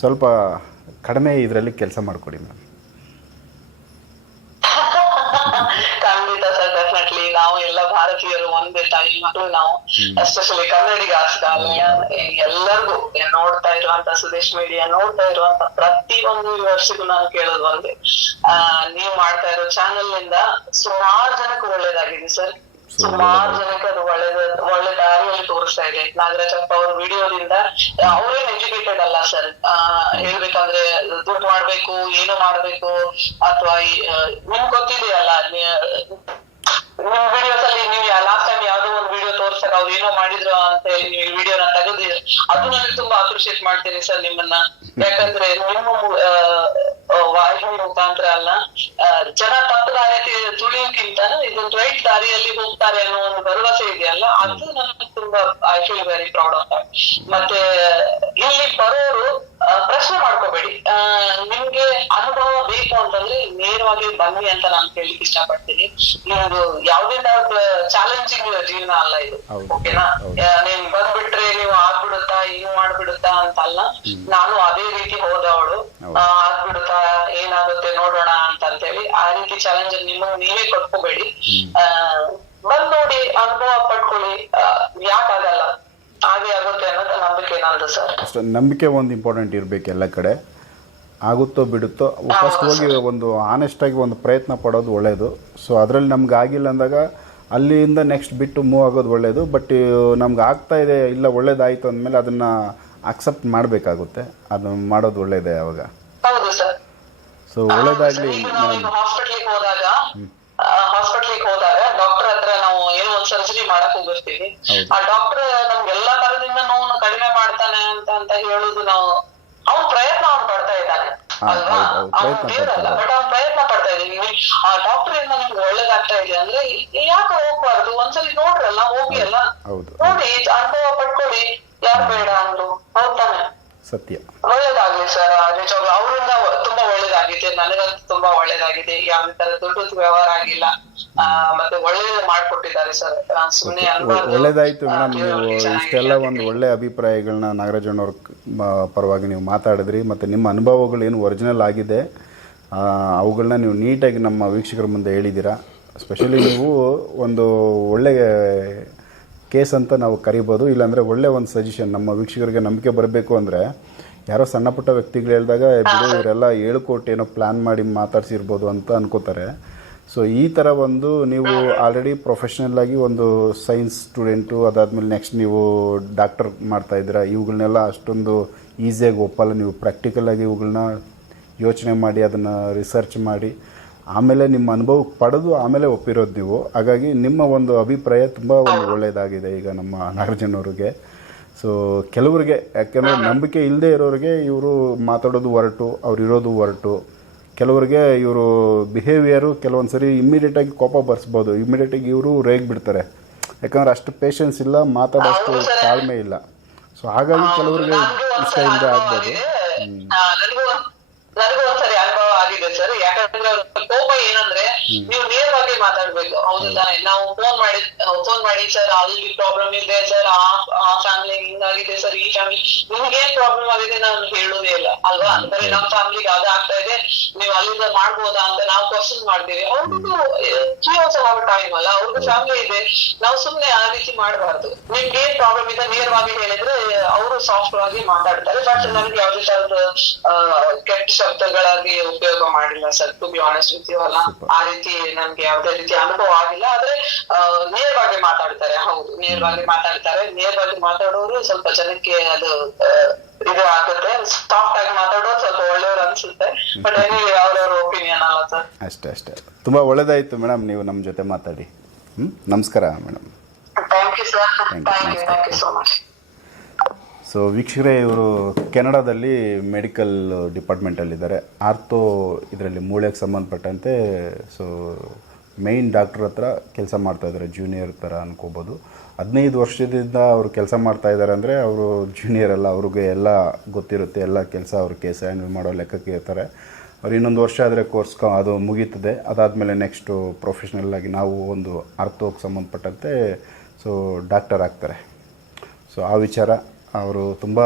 ಸ್ವಲ್ಪ ಕಡಿಮೆ ಇದರಲ್ಲಿ ಕೆಲಸ ಮಾಡಿಕೊಡಿ ಮ್ಯಾಮ್ ತಾಯಿ ಮಕ್ಕಳು ನಾವು ಎಸ್ಪೆಷಲಿ ಕನ್ನಡಿಗ ಎಲ್ಲರಿಗೂ ನೋಡ್ತಾ ಇರುವಂತ ಸುದೇಶ್ ಮೀಡಿಯಾ ನೋಡ್ತಾ ಇರುವಂತ ಪ್ರತಿ ಒಂದು ವರ್ಷಕ್ಕೂ ನಾನು ಕೇಳೋದು ಒಂದೇ. ಆ, ನೀವು ಮಾಡ್ತಾ ಇರೋ ಚಾನೆಲ್ನಿಂದ ಸುಮಾರು ಜನಕ್ಕೆ ಒಳ್ಳೇದಾಗಿದೆ ಸರ್. ಸುಮಾರು ಜನಕ್ಕೆ ಅದು ಒಳ್ಳೆದ ಒಳ್ಳೆ ದಾರಿಯಲ್ಲಿ ತೋರಿಸ್ತಾ ಇದೆ. ನಾಗರಾಜಪ್ಪ ಅವ್ರ ವಿಡಿಯೋದಿಂದ ಅವ್ರೇನ್ ಎಜುಕೇಟೆಡ್ ಅಲ್ಲ ಸರ್. ಹೇಳ್ಬೇಕಂದ್ರೆ ದುಡ್ಡು ಮಾಡ್ಬೇಕು ಏನು ಮಾಡ್ಬೇಕು ಅಥವಾ ನಿಮ್ಗೆ ಗೊತ್ತಿದೆಯಲ್ಲ ನಿಮ್ ವಿಡಿಯೋಸ್ ಅಲ್ಲಿ ನೀವು ಲಾಸ್ಟ್ ಟೈಮ್ ಯಾವ್ದೋ ಒಂದು ವಿಡಿಯೋ ತೋರಿಸ್ತಾರೆ ಅವ್ರು ಏನೋ ಮಾಡಿದ್ರು ಅಂತ ಹೇಳಿ ನೀವು ವಿಡಿಯೋನ ತೆಗೆದು ಅದು ನನಗೆ ತುಂಬಾ ಅಪ್ರಿಶಿಯೇಟ್ ಮಾಡ್ತೀನಿ ಸರ್ ನಿಮ್ಮನ್ನ. ಯಾಕಂದ್ರೆ ನಿಮ್ಮ ವಾಹಿನಿ ಮುಖಾಂತರ ಅಲ್ಲ. ಜನ ತಪ್ಪು ದಾರಿ ತುಳಿಯೋಕ್ಕಿಂತ ಇದೊಂದು ರೈಟ್ ದಾರಿಯಲ್ಲಿ ಹೋಗ್ತಾರೆ ಅನ್ನೋ ಒಂದು ಭರವಸೆ ಇದೆಯಲ್ಲ ಅದು ನನಗೆ ತುಂಬಾ I feel very proud of ಮತ್ತೆ ಇಲ್ಲಿ ಬರೋರು ಪ್ರಶ್ನೆ ಮಾಡ್ಕೋಬೇಡಿ. ನಿಮ್ಗೆ ಅನುಭವ ಬೇಕು ಅಂತಂದ್ರೆ ನೇರವಾಗಿ ಬನ್ನಿ ಅಂತ ನಾನು ಕೇಳಲಿಕ್ಕೆ ಇಷ್ಟಪಡ್ತೀನಿ. ನಿಮ್ದು ಯಾವುದೇ ತರದ ಚಾಲೆಂಜಿಂಗ್ ಜೀವನ ಅಲ್ಲ ಇದು. ಓಕೆನಾ? ನೀನ್ ನೀವ್ ಬಂದ್ಬಿಟ್ರೆ ನೀವು ಆಗ್ಬಿಡುತ್ತಾ ಹಿಂಗ್ ಮಾಡ್ಬಿಡುತ್ತಾ ಅಂತ ಅಲ್ಲ ನಾನು ಅದೇ ರೀತಿ ಹೋದವಳು. ಆಗ್ಬಿಡುತ್ತಾ ಅಂತೇಳಿ ಚಾಲೆಂಜ್ ನಿಮ್ಮ ನೀವೇ ಕೊಟ್ಕೋಬೇಡಿ. ಬಂದ್ ನೋಡಿ ಅನುಭವ ಪಡ್ಕೊಳ್ಳಿ. ಯಾಕಾಗಲ್ಲ ಹಾಗೆ ಆಗುತ್ತೆ ಅನ್ನೋದು ನಂಬಿಕೆ ನಂದು ಸರ್. ನಂಬಿಕೆ ಒಂದು ಇಂಪಾರ್ಟೆಂಟ್ ಇರಬೇಕು ಎಲ್ಲ ಕಡೆ. ಆಗುತ್ತೋ ಬಿಡುತ್ತೋ ಫಸ್ಟ್ ಹೋಗಿ ಒಂದು ಆನೆಸ್ಟಾಗಿ ಒಂದು ಪ್ರಯತ್ನ ಪಡೋದು ಒಳ್ಳೆಯದು ಸೊ ಅದರಲ್ಲಿ ನಮ್ಗೆ ಆಗಿಲ್ಲ ಅಂದಾಗ ಅಲ್ಲಿಂದ ನೆಕ್ಸ್ಟ್ ಬಿಟ್ಟು ಮೂವ್ ಆಗೋದು ಒಳ್ಳೆಯದು ಬಟ್ ನಮ್ಗೆ ಆಗ್ತಾ ಇದೆ ಇಲ್ಲ ಒಳ್ಳೇದಾಯಿತು ಅಂದಮೇಲೆ ಅದನ್ನು ಅಕ್ಸೆಪ್ಟ್ ಮಾಡಬೇಕಾಗುತ್ತೆ. ಅದನ್ನು ಮಾಡೋದು ಒಳ್ಳೆಯದೇ ಅವಾಗ. ಹೌದು ಸರ್. ಸೊ ಒಳ್ಳೇದಾಗಲಿ ಹಾಸ್ಪಿಟ್ಲಿಗೆ ಹೋದಾಗ ಹಾಸ್ಪಿಟ್ಲಿಗೆ ಹೋದಾಗ ಡಾಕ್ಟರ್ ಹತ್ರ ನಾವು ಏನೋ ಒಂದ್ ಸರ್ಜರಿ ಮಾಡಕ್ ಹೋಗಿರ್ತೀವಿ. ಆ ಡಾಕ್ಟರ್ ನಮ್ಗೆಲ್ಲಾ ತರದಿಂದ ನೋವು ಕಡಿಮೆ ಮಾಡ್ತಾನೆ ಅಂತ ಅಂತ ಹೇಳುದು ನಾವು ಅವ್ನ್ ಪ್ರಯತ್ನ ಅವ್ನು ಪಡ್ತಾ ಇದ್ದಾನೆ. ಅಲ್ವಾ? ಅವ್ನ್ ಪ್ರಯತ್ನ ದೇವ್ರಲ್ಲ ಪಡ್ತಾ ಬಟ್ ಅವ್ನ್ ಪ್ರಯತ್ನ ಪಡ್ತಾ ಇದೀನಿ ಆ ಡಾಕ್ಟರ್ ಇಂದ ನಿಮ್ಗೆ ಒಳ್ಳೇದಾಗ್ತಾ ಇದೆ ಅಂದ್ರೆ ಯಾಕೆ ಹೋಗ್ಬಾರ್ದು? ಒಂದ್ಸಲಿ ನೋಡ್ರಲ್ಲ ಹೋಗಿ ಅಲ್ಲ ನೋಡಿ ಅನುಭವ ಪಡ್ಕೊಳ್ಳಿ. ಯಾರು ಬೇಡ ಅಂದ್ರು ಹೌದಾನೆ ಸತ್ಯ. ಒಳ್ಳೇದಾಗ್ಲಿ ಸರ್ ನಿಜವಾಗ್ಲು ಅವರಿಂದ ತುಂಬಾ ಒಳ್ಳೇದಾಗಿದೆ ನನಗಂತೂ ತುಂಬಾ ಒಳ್ಳೇದಾಗಿದೆ. ಯಾವುದೇ ತರ ದುಡ್ಡು ವ್ಯವಹಾರ ಆಗಿಲ್ಲ. ಒಳ್ಳೇದಾಯ್ತು ಮತ್ತೆ ಒಳ್ಳೇದು ಮಾಡ್ಕೊಟ್ಟಿದ್ದಾರೆ ಸರ್ ಅನ್ಬಾರ್ದು. ಒಳ್ಳೇದಾಯಿತು ಮೇಡಮ್. ನೀವು ಇಷ್ಟೆಲ್ಲ ಒಂದು ಒಳ್ಳೆ ಅಭಿಪ್ರಾಯಗಳನ್ನ ನಾಗರಾಜಣ್ಣವ್ರ ಪರವಾಗಿ ನೀವು ಮಾತಾಡಿದ್ರಿ. ಮತ್ತು ನಿಮ್ಮ ಅನುಭವಗಳು ಏನು ಒರಿಜಿನಲ್ ಆಗಿದೆ ಅವುಗಳನ್ನ ನೀವು ನೀಟಾಗಿ ನಮ್ಮ ವೀಕ್ಷಕರ ಮುಂದೆ ಹೇಳಿದ್ದೀರಾ. ಸ್ಪೆಷಲಿ ನೀವು ಒಂದು ಒಳ್ಳೆಯ ಕೇಸ್ ಅಂತ ನಾವು ಕರಿಬೋದು. ಇಲ್ಲಾಂದರೆ ಒಳ್ಳೆ ಒಂದು ಸಜೆಷನ್ ನಮ್ಮ ವೀಕ್ಷಕರಿಗೆ ನಂಬಿಕೆ ಬರಬೇಕು ಅಂದರೆ ಯಾರೋ ಸಣ್ಣ ಪುಟ್ಟ ವ್ಯಕ್ತಿಗಳು ಹೇಳಿದಾಗ ಬಿಡು, ಇವರೆಲ್ಲ ಏಳು ಕೋಟಿ ಏನೋ ಪ್ಲ್ಯಾನ್ ಮಾಡಿ ಮಾತಾಡ್ಸಿರ್ಬೋದು ಅಂತ ಅನ್ಕೋತಾರೆ. ಸೊ ಈ ಥರ ಒಂದು ನೀವು ಆಲ್ರೆಡಿ ಪ್ರೊಫೆಷ್ನಲ್ ಆಗಿ ಒಂದು ಸೈನ್ಸ್ ಸ್ಟೂಡೆಂಟು ಅದಾದಮೇಲೆ ನೆಕ್ಸ್ಟ್ ನೀವು ಡಾಕ್ಟರ್ ಮಾಡ್ತಾ ಇದ್ದೀರಾ ಇವುಗಳನ್ನೆಲ್ಲ ಅಷ್ಟೊಂದು ಈಸಿಯಾಗಿ ಒಪ್ಪಲ್ಲ. ನೀವು ಪ್ರಾಕ್ಟಿಕಲ್ ಆಗಿ ಇವುಗಳನ್ನ ಯೋಚನೆ ಮಾಡಿ, ಅದನ್ನು ರಿಸರ್ಚ್ ಮಾಡಿ. ಆಮೇಲೆ ನಿಮ್ಮ ಅನುಭವಕ್ಕೆ ಪಡೆದು ಆಮೇಲೆ ಒಪ್ಪಿರೋದು ನೀವು. ಹಾಗಾಗಿ ನಿಮ್ಮ ಒಂದು ಅಭಿಪ್ರಾಯ ತುಂಬ ಒಂದು ಒಳ್ಳೆಯದಾಗಿದೆ ಈಗ ನಮ್ಮ ನಾಗಾರ್ಜುನವ್ರಿಗೆ. ಸೊ ಕೆಲವರಿಗೆ ಯಾಕೆಂದರೆ ನಂಬಿಕೆ ಇಲ್ಲದೆ ಇರೋರಿಗೆ ಇವರು ಮಾತಾಡೋದು ಹೊರಟು ಅವ್ರು ಇರೋದು ಹೊರಟು. ಕೆಲವರಿಗೆ ಇವರು ಬಿಹೇವಿಯರು ಕೆಲವೊಂದು ಸರಿ ಇಮ್ಮಿಡಿಯೇಟಾಗಿ ಕೋಪ ಬರ್ಸ್ಬೋದು. ಇಮ್ಮಿಡಿಯೇಟಾಗಿ ಇವರು ರೇಗ್ ಬಿಡ್ತಾರೆ. ಯಾಕಂದ್ರೆ ಅಷ್ಟು ಪೇಷನ್ಸ್ ಇಲ್ಲ ಮಾತಾಡೋಷ್ಟು ತಾಳ್ಮೆ ಇಲ್ಲ. ಸೊ ಹಾಗಾಗಿ ಕೆಲವರಿಗೆ ಇಷ್ಟ ಇಲ್ಲದೆ ಆಗ್ಬೋದು. ನನಗೂ ಒಂದ್- ನನಗೂ ಒಂದ್ಸರಿ ಅನುಭವ ಆಗಿದೆ ಸರ್ ಯಾಕಂದ್ರೆ ಅವ್ರ ಕೋಪ ಏನಂದ್ರೆ ನೀವು ನೇರವಾಗಿ ಮಾತಾಡ್ಬೇಕು. ಹೌದು ತಾನೆ. ನಾವು ಫೋನ್ ಮಾಡಿ ಫೋನ್ ಮಾಡಿ ಸರ್ ಅಲ್ಲಿ ಪ್ರಾಬ್ಲಮ್ ಇದೆ ಸರ್ ಆ ಫ್ಯಾಮಿಲಿ ಹಿಂಗಾಗಿದೆ ಸರ್. ಈ ಫ್ಯಾಮಿಲಿ ನಿಮ್ಗೆ ಏನ್ ಪ್ರಾಬ್ಲಮ್ ಆಗಿದೆ ನಾನು ಹೇಳೋದೇ ಇಲ್ಲ. ಅಲ್ವಾ? ಅಂದ್ರೆ ನಮ್ ಫ್ಯಾಮಿಲಿಗೆ ಅದ ಆಗ್ತಾ ಇದೆ. ನೀವು ಅಲ್ಲಿಂದ ಮಾಡ್ಬೋದಾ ಅಂತ ನಾವು ಕ್ವಶನ್ ಮಾಡ್ತೀವಿ. ಅವ್ರಿಗೂ ಟೈಮ್ ಅಲ್ಲ. ಅವ್ರಿಗೂ ಫ್ಯಾಮಿಲಿ ಇದೆ. ನಾವು ಸುಮ್ನೆ ಆ ರೀತಿ ಮಾಡಬಾರ್ದು. ನಿಮ್ಗೆ ಏನ್ ಪ್ರಾಬ್ಲಮ್ ಇದೆ ನೇರವಾಗಿ ಹೇಳಿದ್ರೆ ಅವರು ಸಾಫ್ಟ್ ಆಗಿ ಮಾತಾಡ್ತಾರೆ. ಬಟ್ ನನ್ಗೆ ಯಾವ್ದೇ ತರದ ಕೆಟ್ಟ ಶಬ್ದಗಳಾಗಿ ಉಪಯೋಗ ಮಾಡಿಲ್ಲ sir. To be honest with ಅಲ್ಲ. ಆ ರೀತಿ ನನ್ಗೆ ಯಾವ್ದೇ ರೀತಿ ಅನುಭವ ಆಗಿಲ್ಲ. ಆದ್ರೆ ನೇರವಾಗಿ ಮಾತಾಡ್ತಾರೆ. ಹೌದು ನೇರವಾಗಿ ಮಾತಾಡ್ತಾರೆ. ನೇರವಾಗಿ ಮಾತಾಡೋರು ಸ್ವಲ್ಪ ಜನಕ್ಕೆ ಅದು ಇದು ಆಗುತ್ತೆ. ಸಾಫ್ಟ್ ಆಗಿ ಮಾತಾಡೋರು ಸ್ವಲ್ಪ ಒಳ್ಳೆಯವ್ರು ಅನ್ಸುತ್ತೆ. ಬಟ್ ಅವ್ರವ್ರ ಒಪಿನಿಯನ್ ಅಲ್ಲ ಸರ್ ಅಷ್ಟೇ ಅಷ್ಟೇ. ತುಂಬಾ ಒಳ್ಳೇದಾಯ್ತು ಮೇಡಮ್ ನೀವು ನಮ್ಮ ಜೊತೆ ಮಾತಾಡಿ. ಹ್ಞೂ ನಮಸ್ಕಾರ madam thank you sir Thank you. Thank you thank you so much so ವೀಕ್ಷಕರೇ ಇವರು ಕೆನಡಾದಲ್ಲಿ ಮೆಡಿಕಲ್ ಡಿಪಾರ್ಟ್ಮೆಂಟಲ್ಲಿದ್ದಾರೆ ಆರ್ಥೋ ಇದರಲ್ಲಿ ಮೂಳೆಗೆ ಸಂಬಂಧಪಟ್ಟಂತೆ ಸೊ ಮೇಯ್ನ್ ಡಾಕ್ಟ್ರ್ ಹತ್ರ ಕೆಲಸ ಮಾಡ್ತಾ ಇದ್ದಾರೆ ಜೂನಿಯರ್ ಥರ ಅನ್ಕೋಬೋದು. ಹದಿನೈದು ವರ್ಷದಿಂದ ಅವರು ಕೆಲಸ ಮಾಡ್ತಾ ಇದ್ದಾರೆ ಅಂದರೆ ಅವರು ಜೂನಿಯರ್ ಅಲ್ಲ ಅವ್ರಿಗೆ ಎಲ್ಲ ಗೊತ್ತಿರುತ್ತೆ, ಎಲ್ಲ ಕೆಲಸ ಅವ್ರ ಕೇಸ್ ಹ್ಯಾಂಡಲ್ ಮಾಡೋ ಲೆಕ್ಕಕ್ಕೆ ಇರ್ತಾರೆ ಅವ್ರು ಇನ್ನೊಂದು ವರ್ಷ ಆದರೆ ಕೋರ್ಸ್ ಅದು ಮುಗೀತದೆ. ಅದಾದಮೇಲೆ ನೆಕ್ಸ್ಟು ಪ್ರೊಫೆಷ್ನಲ್ಲಾಗಿ ನಾವು ಒಂದು ಅರ್ಥೋಗೆ ಸಂಬಂಧಪಟ್ಟಂತೆ ಸೊ ಡಾಕ್ಟರ್ ಆಗ್ತಾರೆ. ಸೊ ಆ ವಿಚಾರ ಅವರು ತುಂಬ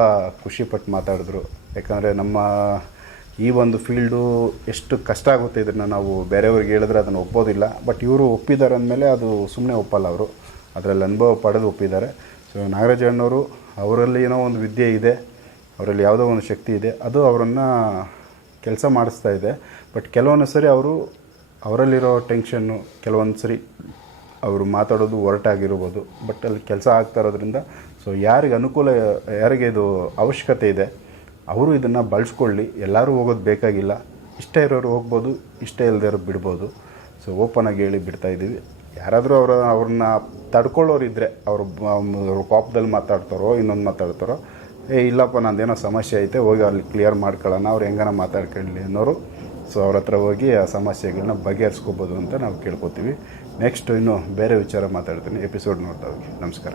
ಖುಷಿಪಟ್ಟು ಮಾತಾಡಿದ್ರು. ಯಾಕಂದರೆ ನಮ್ಮ ಈ ಒಂದು ಫೀಲ್ಡು ಎಷ್ಟು ಕಷ್ಟ ಆಗುತ್ತೆ ಇದನ್ನು ನಾವು ಬೇರೆಯವ್ರಿಗೆ ಹೇಳಿದ್ರೆ ಅದನ್ನು ಒಪ್ಪೋದಿಲ್ಲ. ಬಟ್ ಇವರು ಒಪ್ಪಿದ್ದಾರೆ ಅಂದಮೇಲೆ ಅದು ಸುಮ್ಮನೆ ಒಪ್ಪಲ್ಲ ಅವರು. ಅದರಲ್ಲಿ ಅನುಭವ ಪಡೆದು ಒಪ್ಪಿದ್ದಾರೆ. ಸೊ ನಾಗರಾಜ ಅಣ್ಣವರು, ಅವರಲ್ಲಿ ಏನೋ ಒಂದು ವಿದ್ಯೆ ಇದೆ, ಅವರಲ್ಲಿ ಯಾವುದೋ ಒಂದು ಶಕ್ತಿ ಇದೆ, ಅದು ಅವರನ್ನು ಕೆಲಸ ಮಾಡಿಸ್ತಾ ಇದೆ. ಬಟ್ ಕೆಲವೊಂದು ಸರಿ ಅವರು, ಅವರಲ್ಲಿರೋ ಟೆನ್ಷನ್ನು ಕೆಲವೊಂದು ಸರಿ ಅವರು ಮಾತಾಡೋದು ಹೊರಟಾಗಿರ್ಬೋದು ಬಟ್ ಅಲ್ಲಿ ಕೆಲಸ ಆಗ್ತಾ ಇರೋದ್ರಿಂದ ಸೊ ಯಾರಿಗೆ ಅನುಕೂಲ, ಯಾರಿಗೆ ಇದು ಅವಶ್ಯಕತೆ ಇದೆ, ಅವರು ಇದನ್ನು ಬಳಸ್ಕೊಳ್ಳಿ. ಎಲ್ಲರೂ ಹೋಗೋದು ಬೇಕಾಗಿಲ್ಲ. ಇಷ್ಟ ಇರೋರು ಹೋಗ್ಬೋದು, ಇಷ್ಟ ಇಲ್ಲದೆ ಬಿಡ್ಬೋದು. ಸೊ ಓಪನ್ ಆಗಿ ಹೇಳಿ ಬಿಡ್ತಾ ಇದ್ದೀವಿ. ಯಾರಾದರೂ ಅವರ, ಅವ್ರನ್ನ ತಡ್ಕೊಳ್ಳೋರು ಇದ್ದರೆ ಅವರು, ಅವ್ರ ಕೋಪದಲ್ಲಿ ಮಾತಾಡ್ತಾರೋ, ಇನ್ನೊಂದು ಮಾತಾಡ್ತಾರೋ, ಏ, ಇಲ್ಲಪ್ಪ, ನಂದೇನೋ ಸಮಸ್ಯೆ ಐತೆ, ಹೋಗಿ ಅಲ್ಲಿ ಕ್ಲಿಯರ್ ಮಾಡ್ಕೊಳ್ಳೋಣ, ಅವ್ರು ಹೆಂಗಾನ ಮಾತಾಡ್ಕೊಳ್ಳಿ ಅನ್ನೋರು, ಸೊ ಅವ್ರ ಹತ್ರ ಹೋಗಿ ಆ ಸಮಸ್ಯೆಗಳನ್ನ ಬಗೆಹರಿಸ್ಕೋಬೋದು ಅಂತ ನಾವು ಕೇಳ್ಕೊತೀವಿ. ನೆಕ್ಸ್ಟ್ ಇನ್ನು ಬೇರೆ ವಿಚಾರ ಮಾತಾಡ್ತೀನಿ ಎಪಿಸೋಡ್ ನೋಡ್ತಾ ಹೋಗಿ ನಮಸ್ಕಾರ.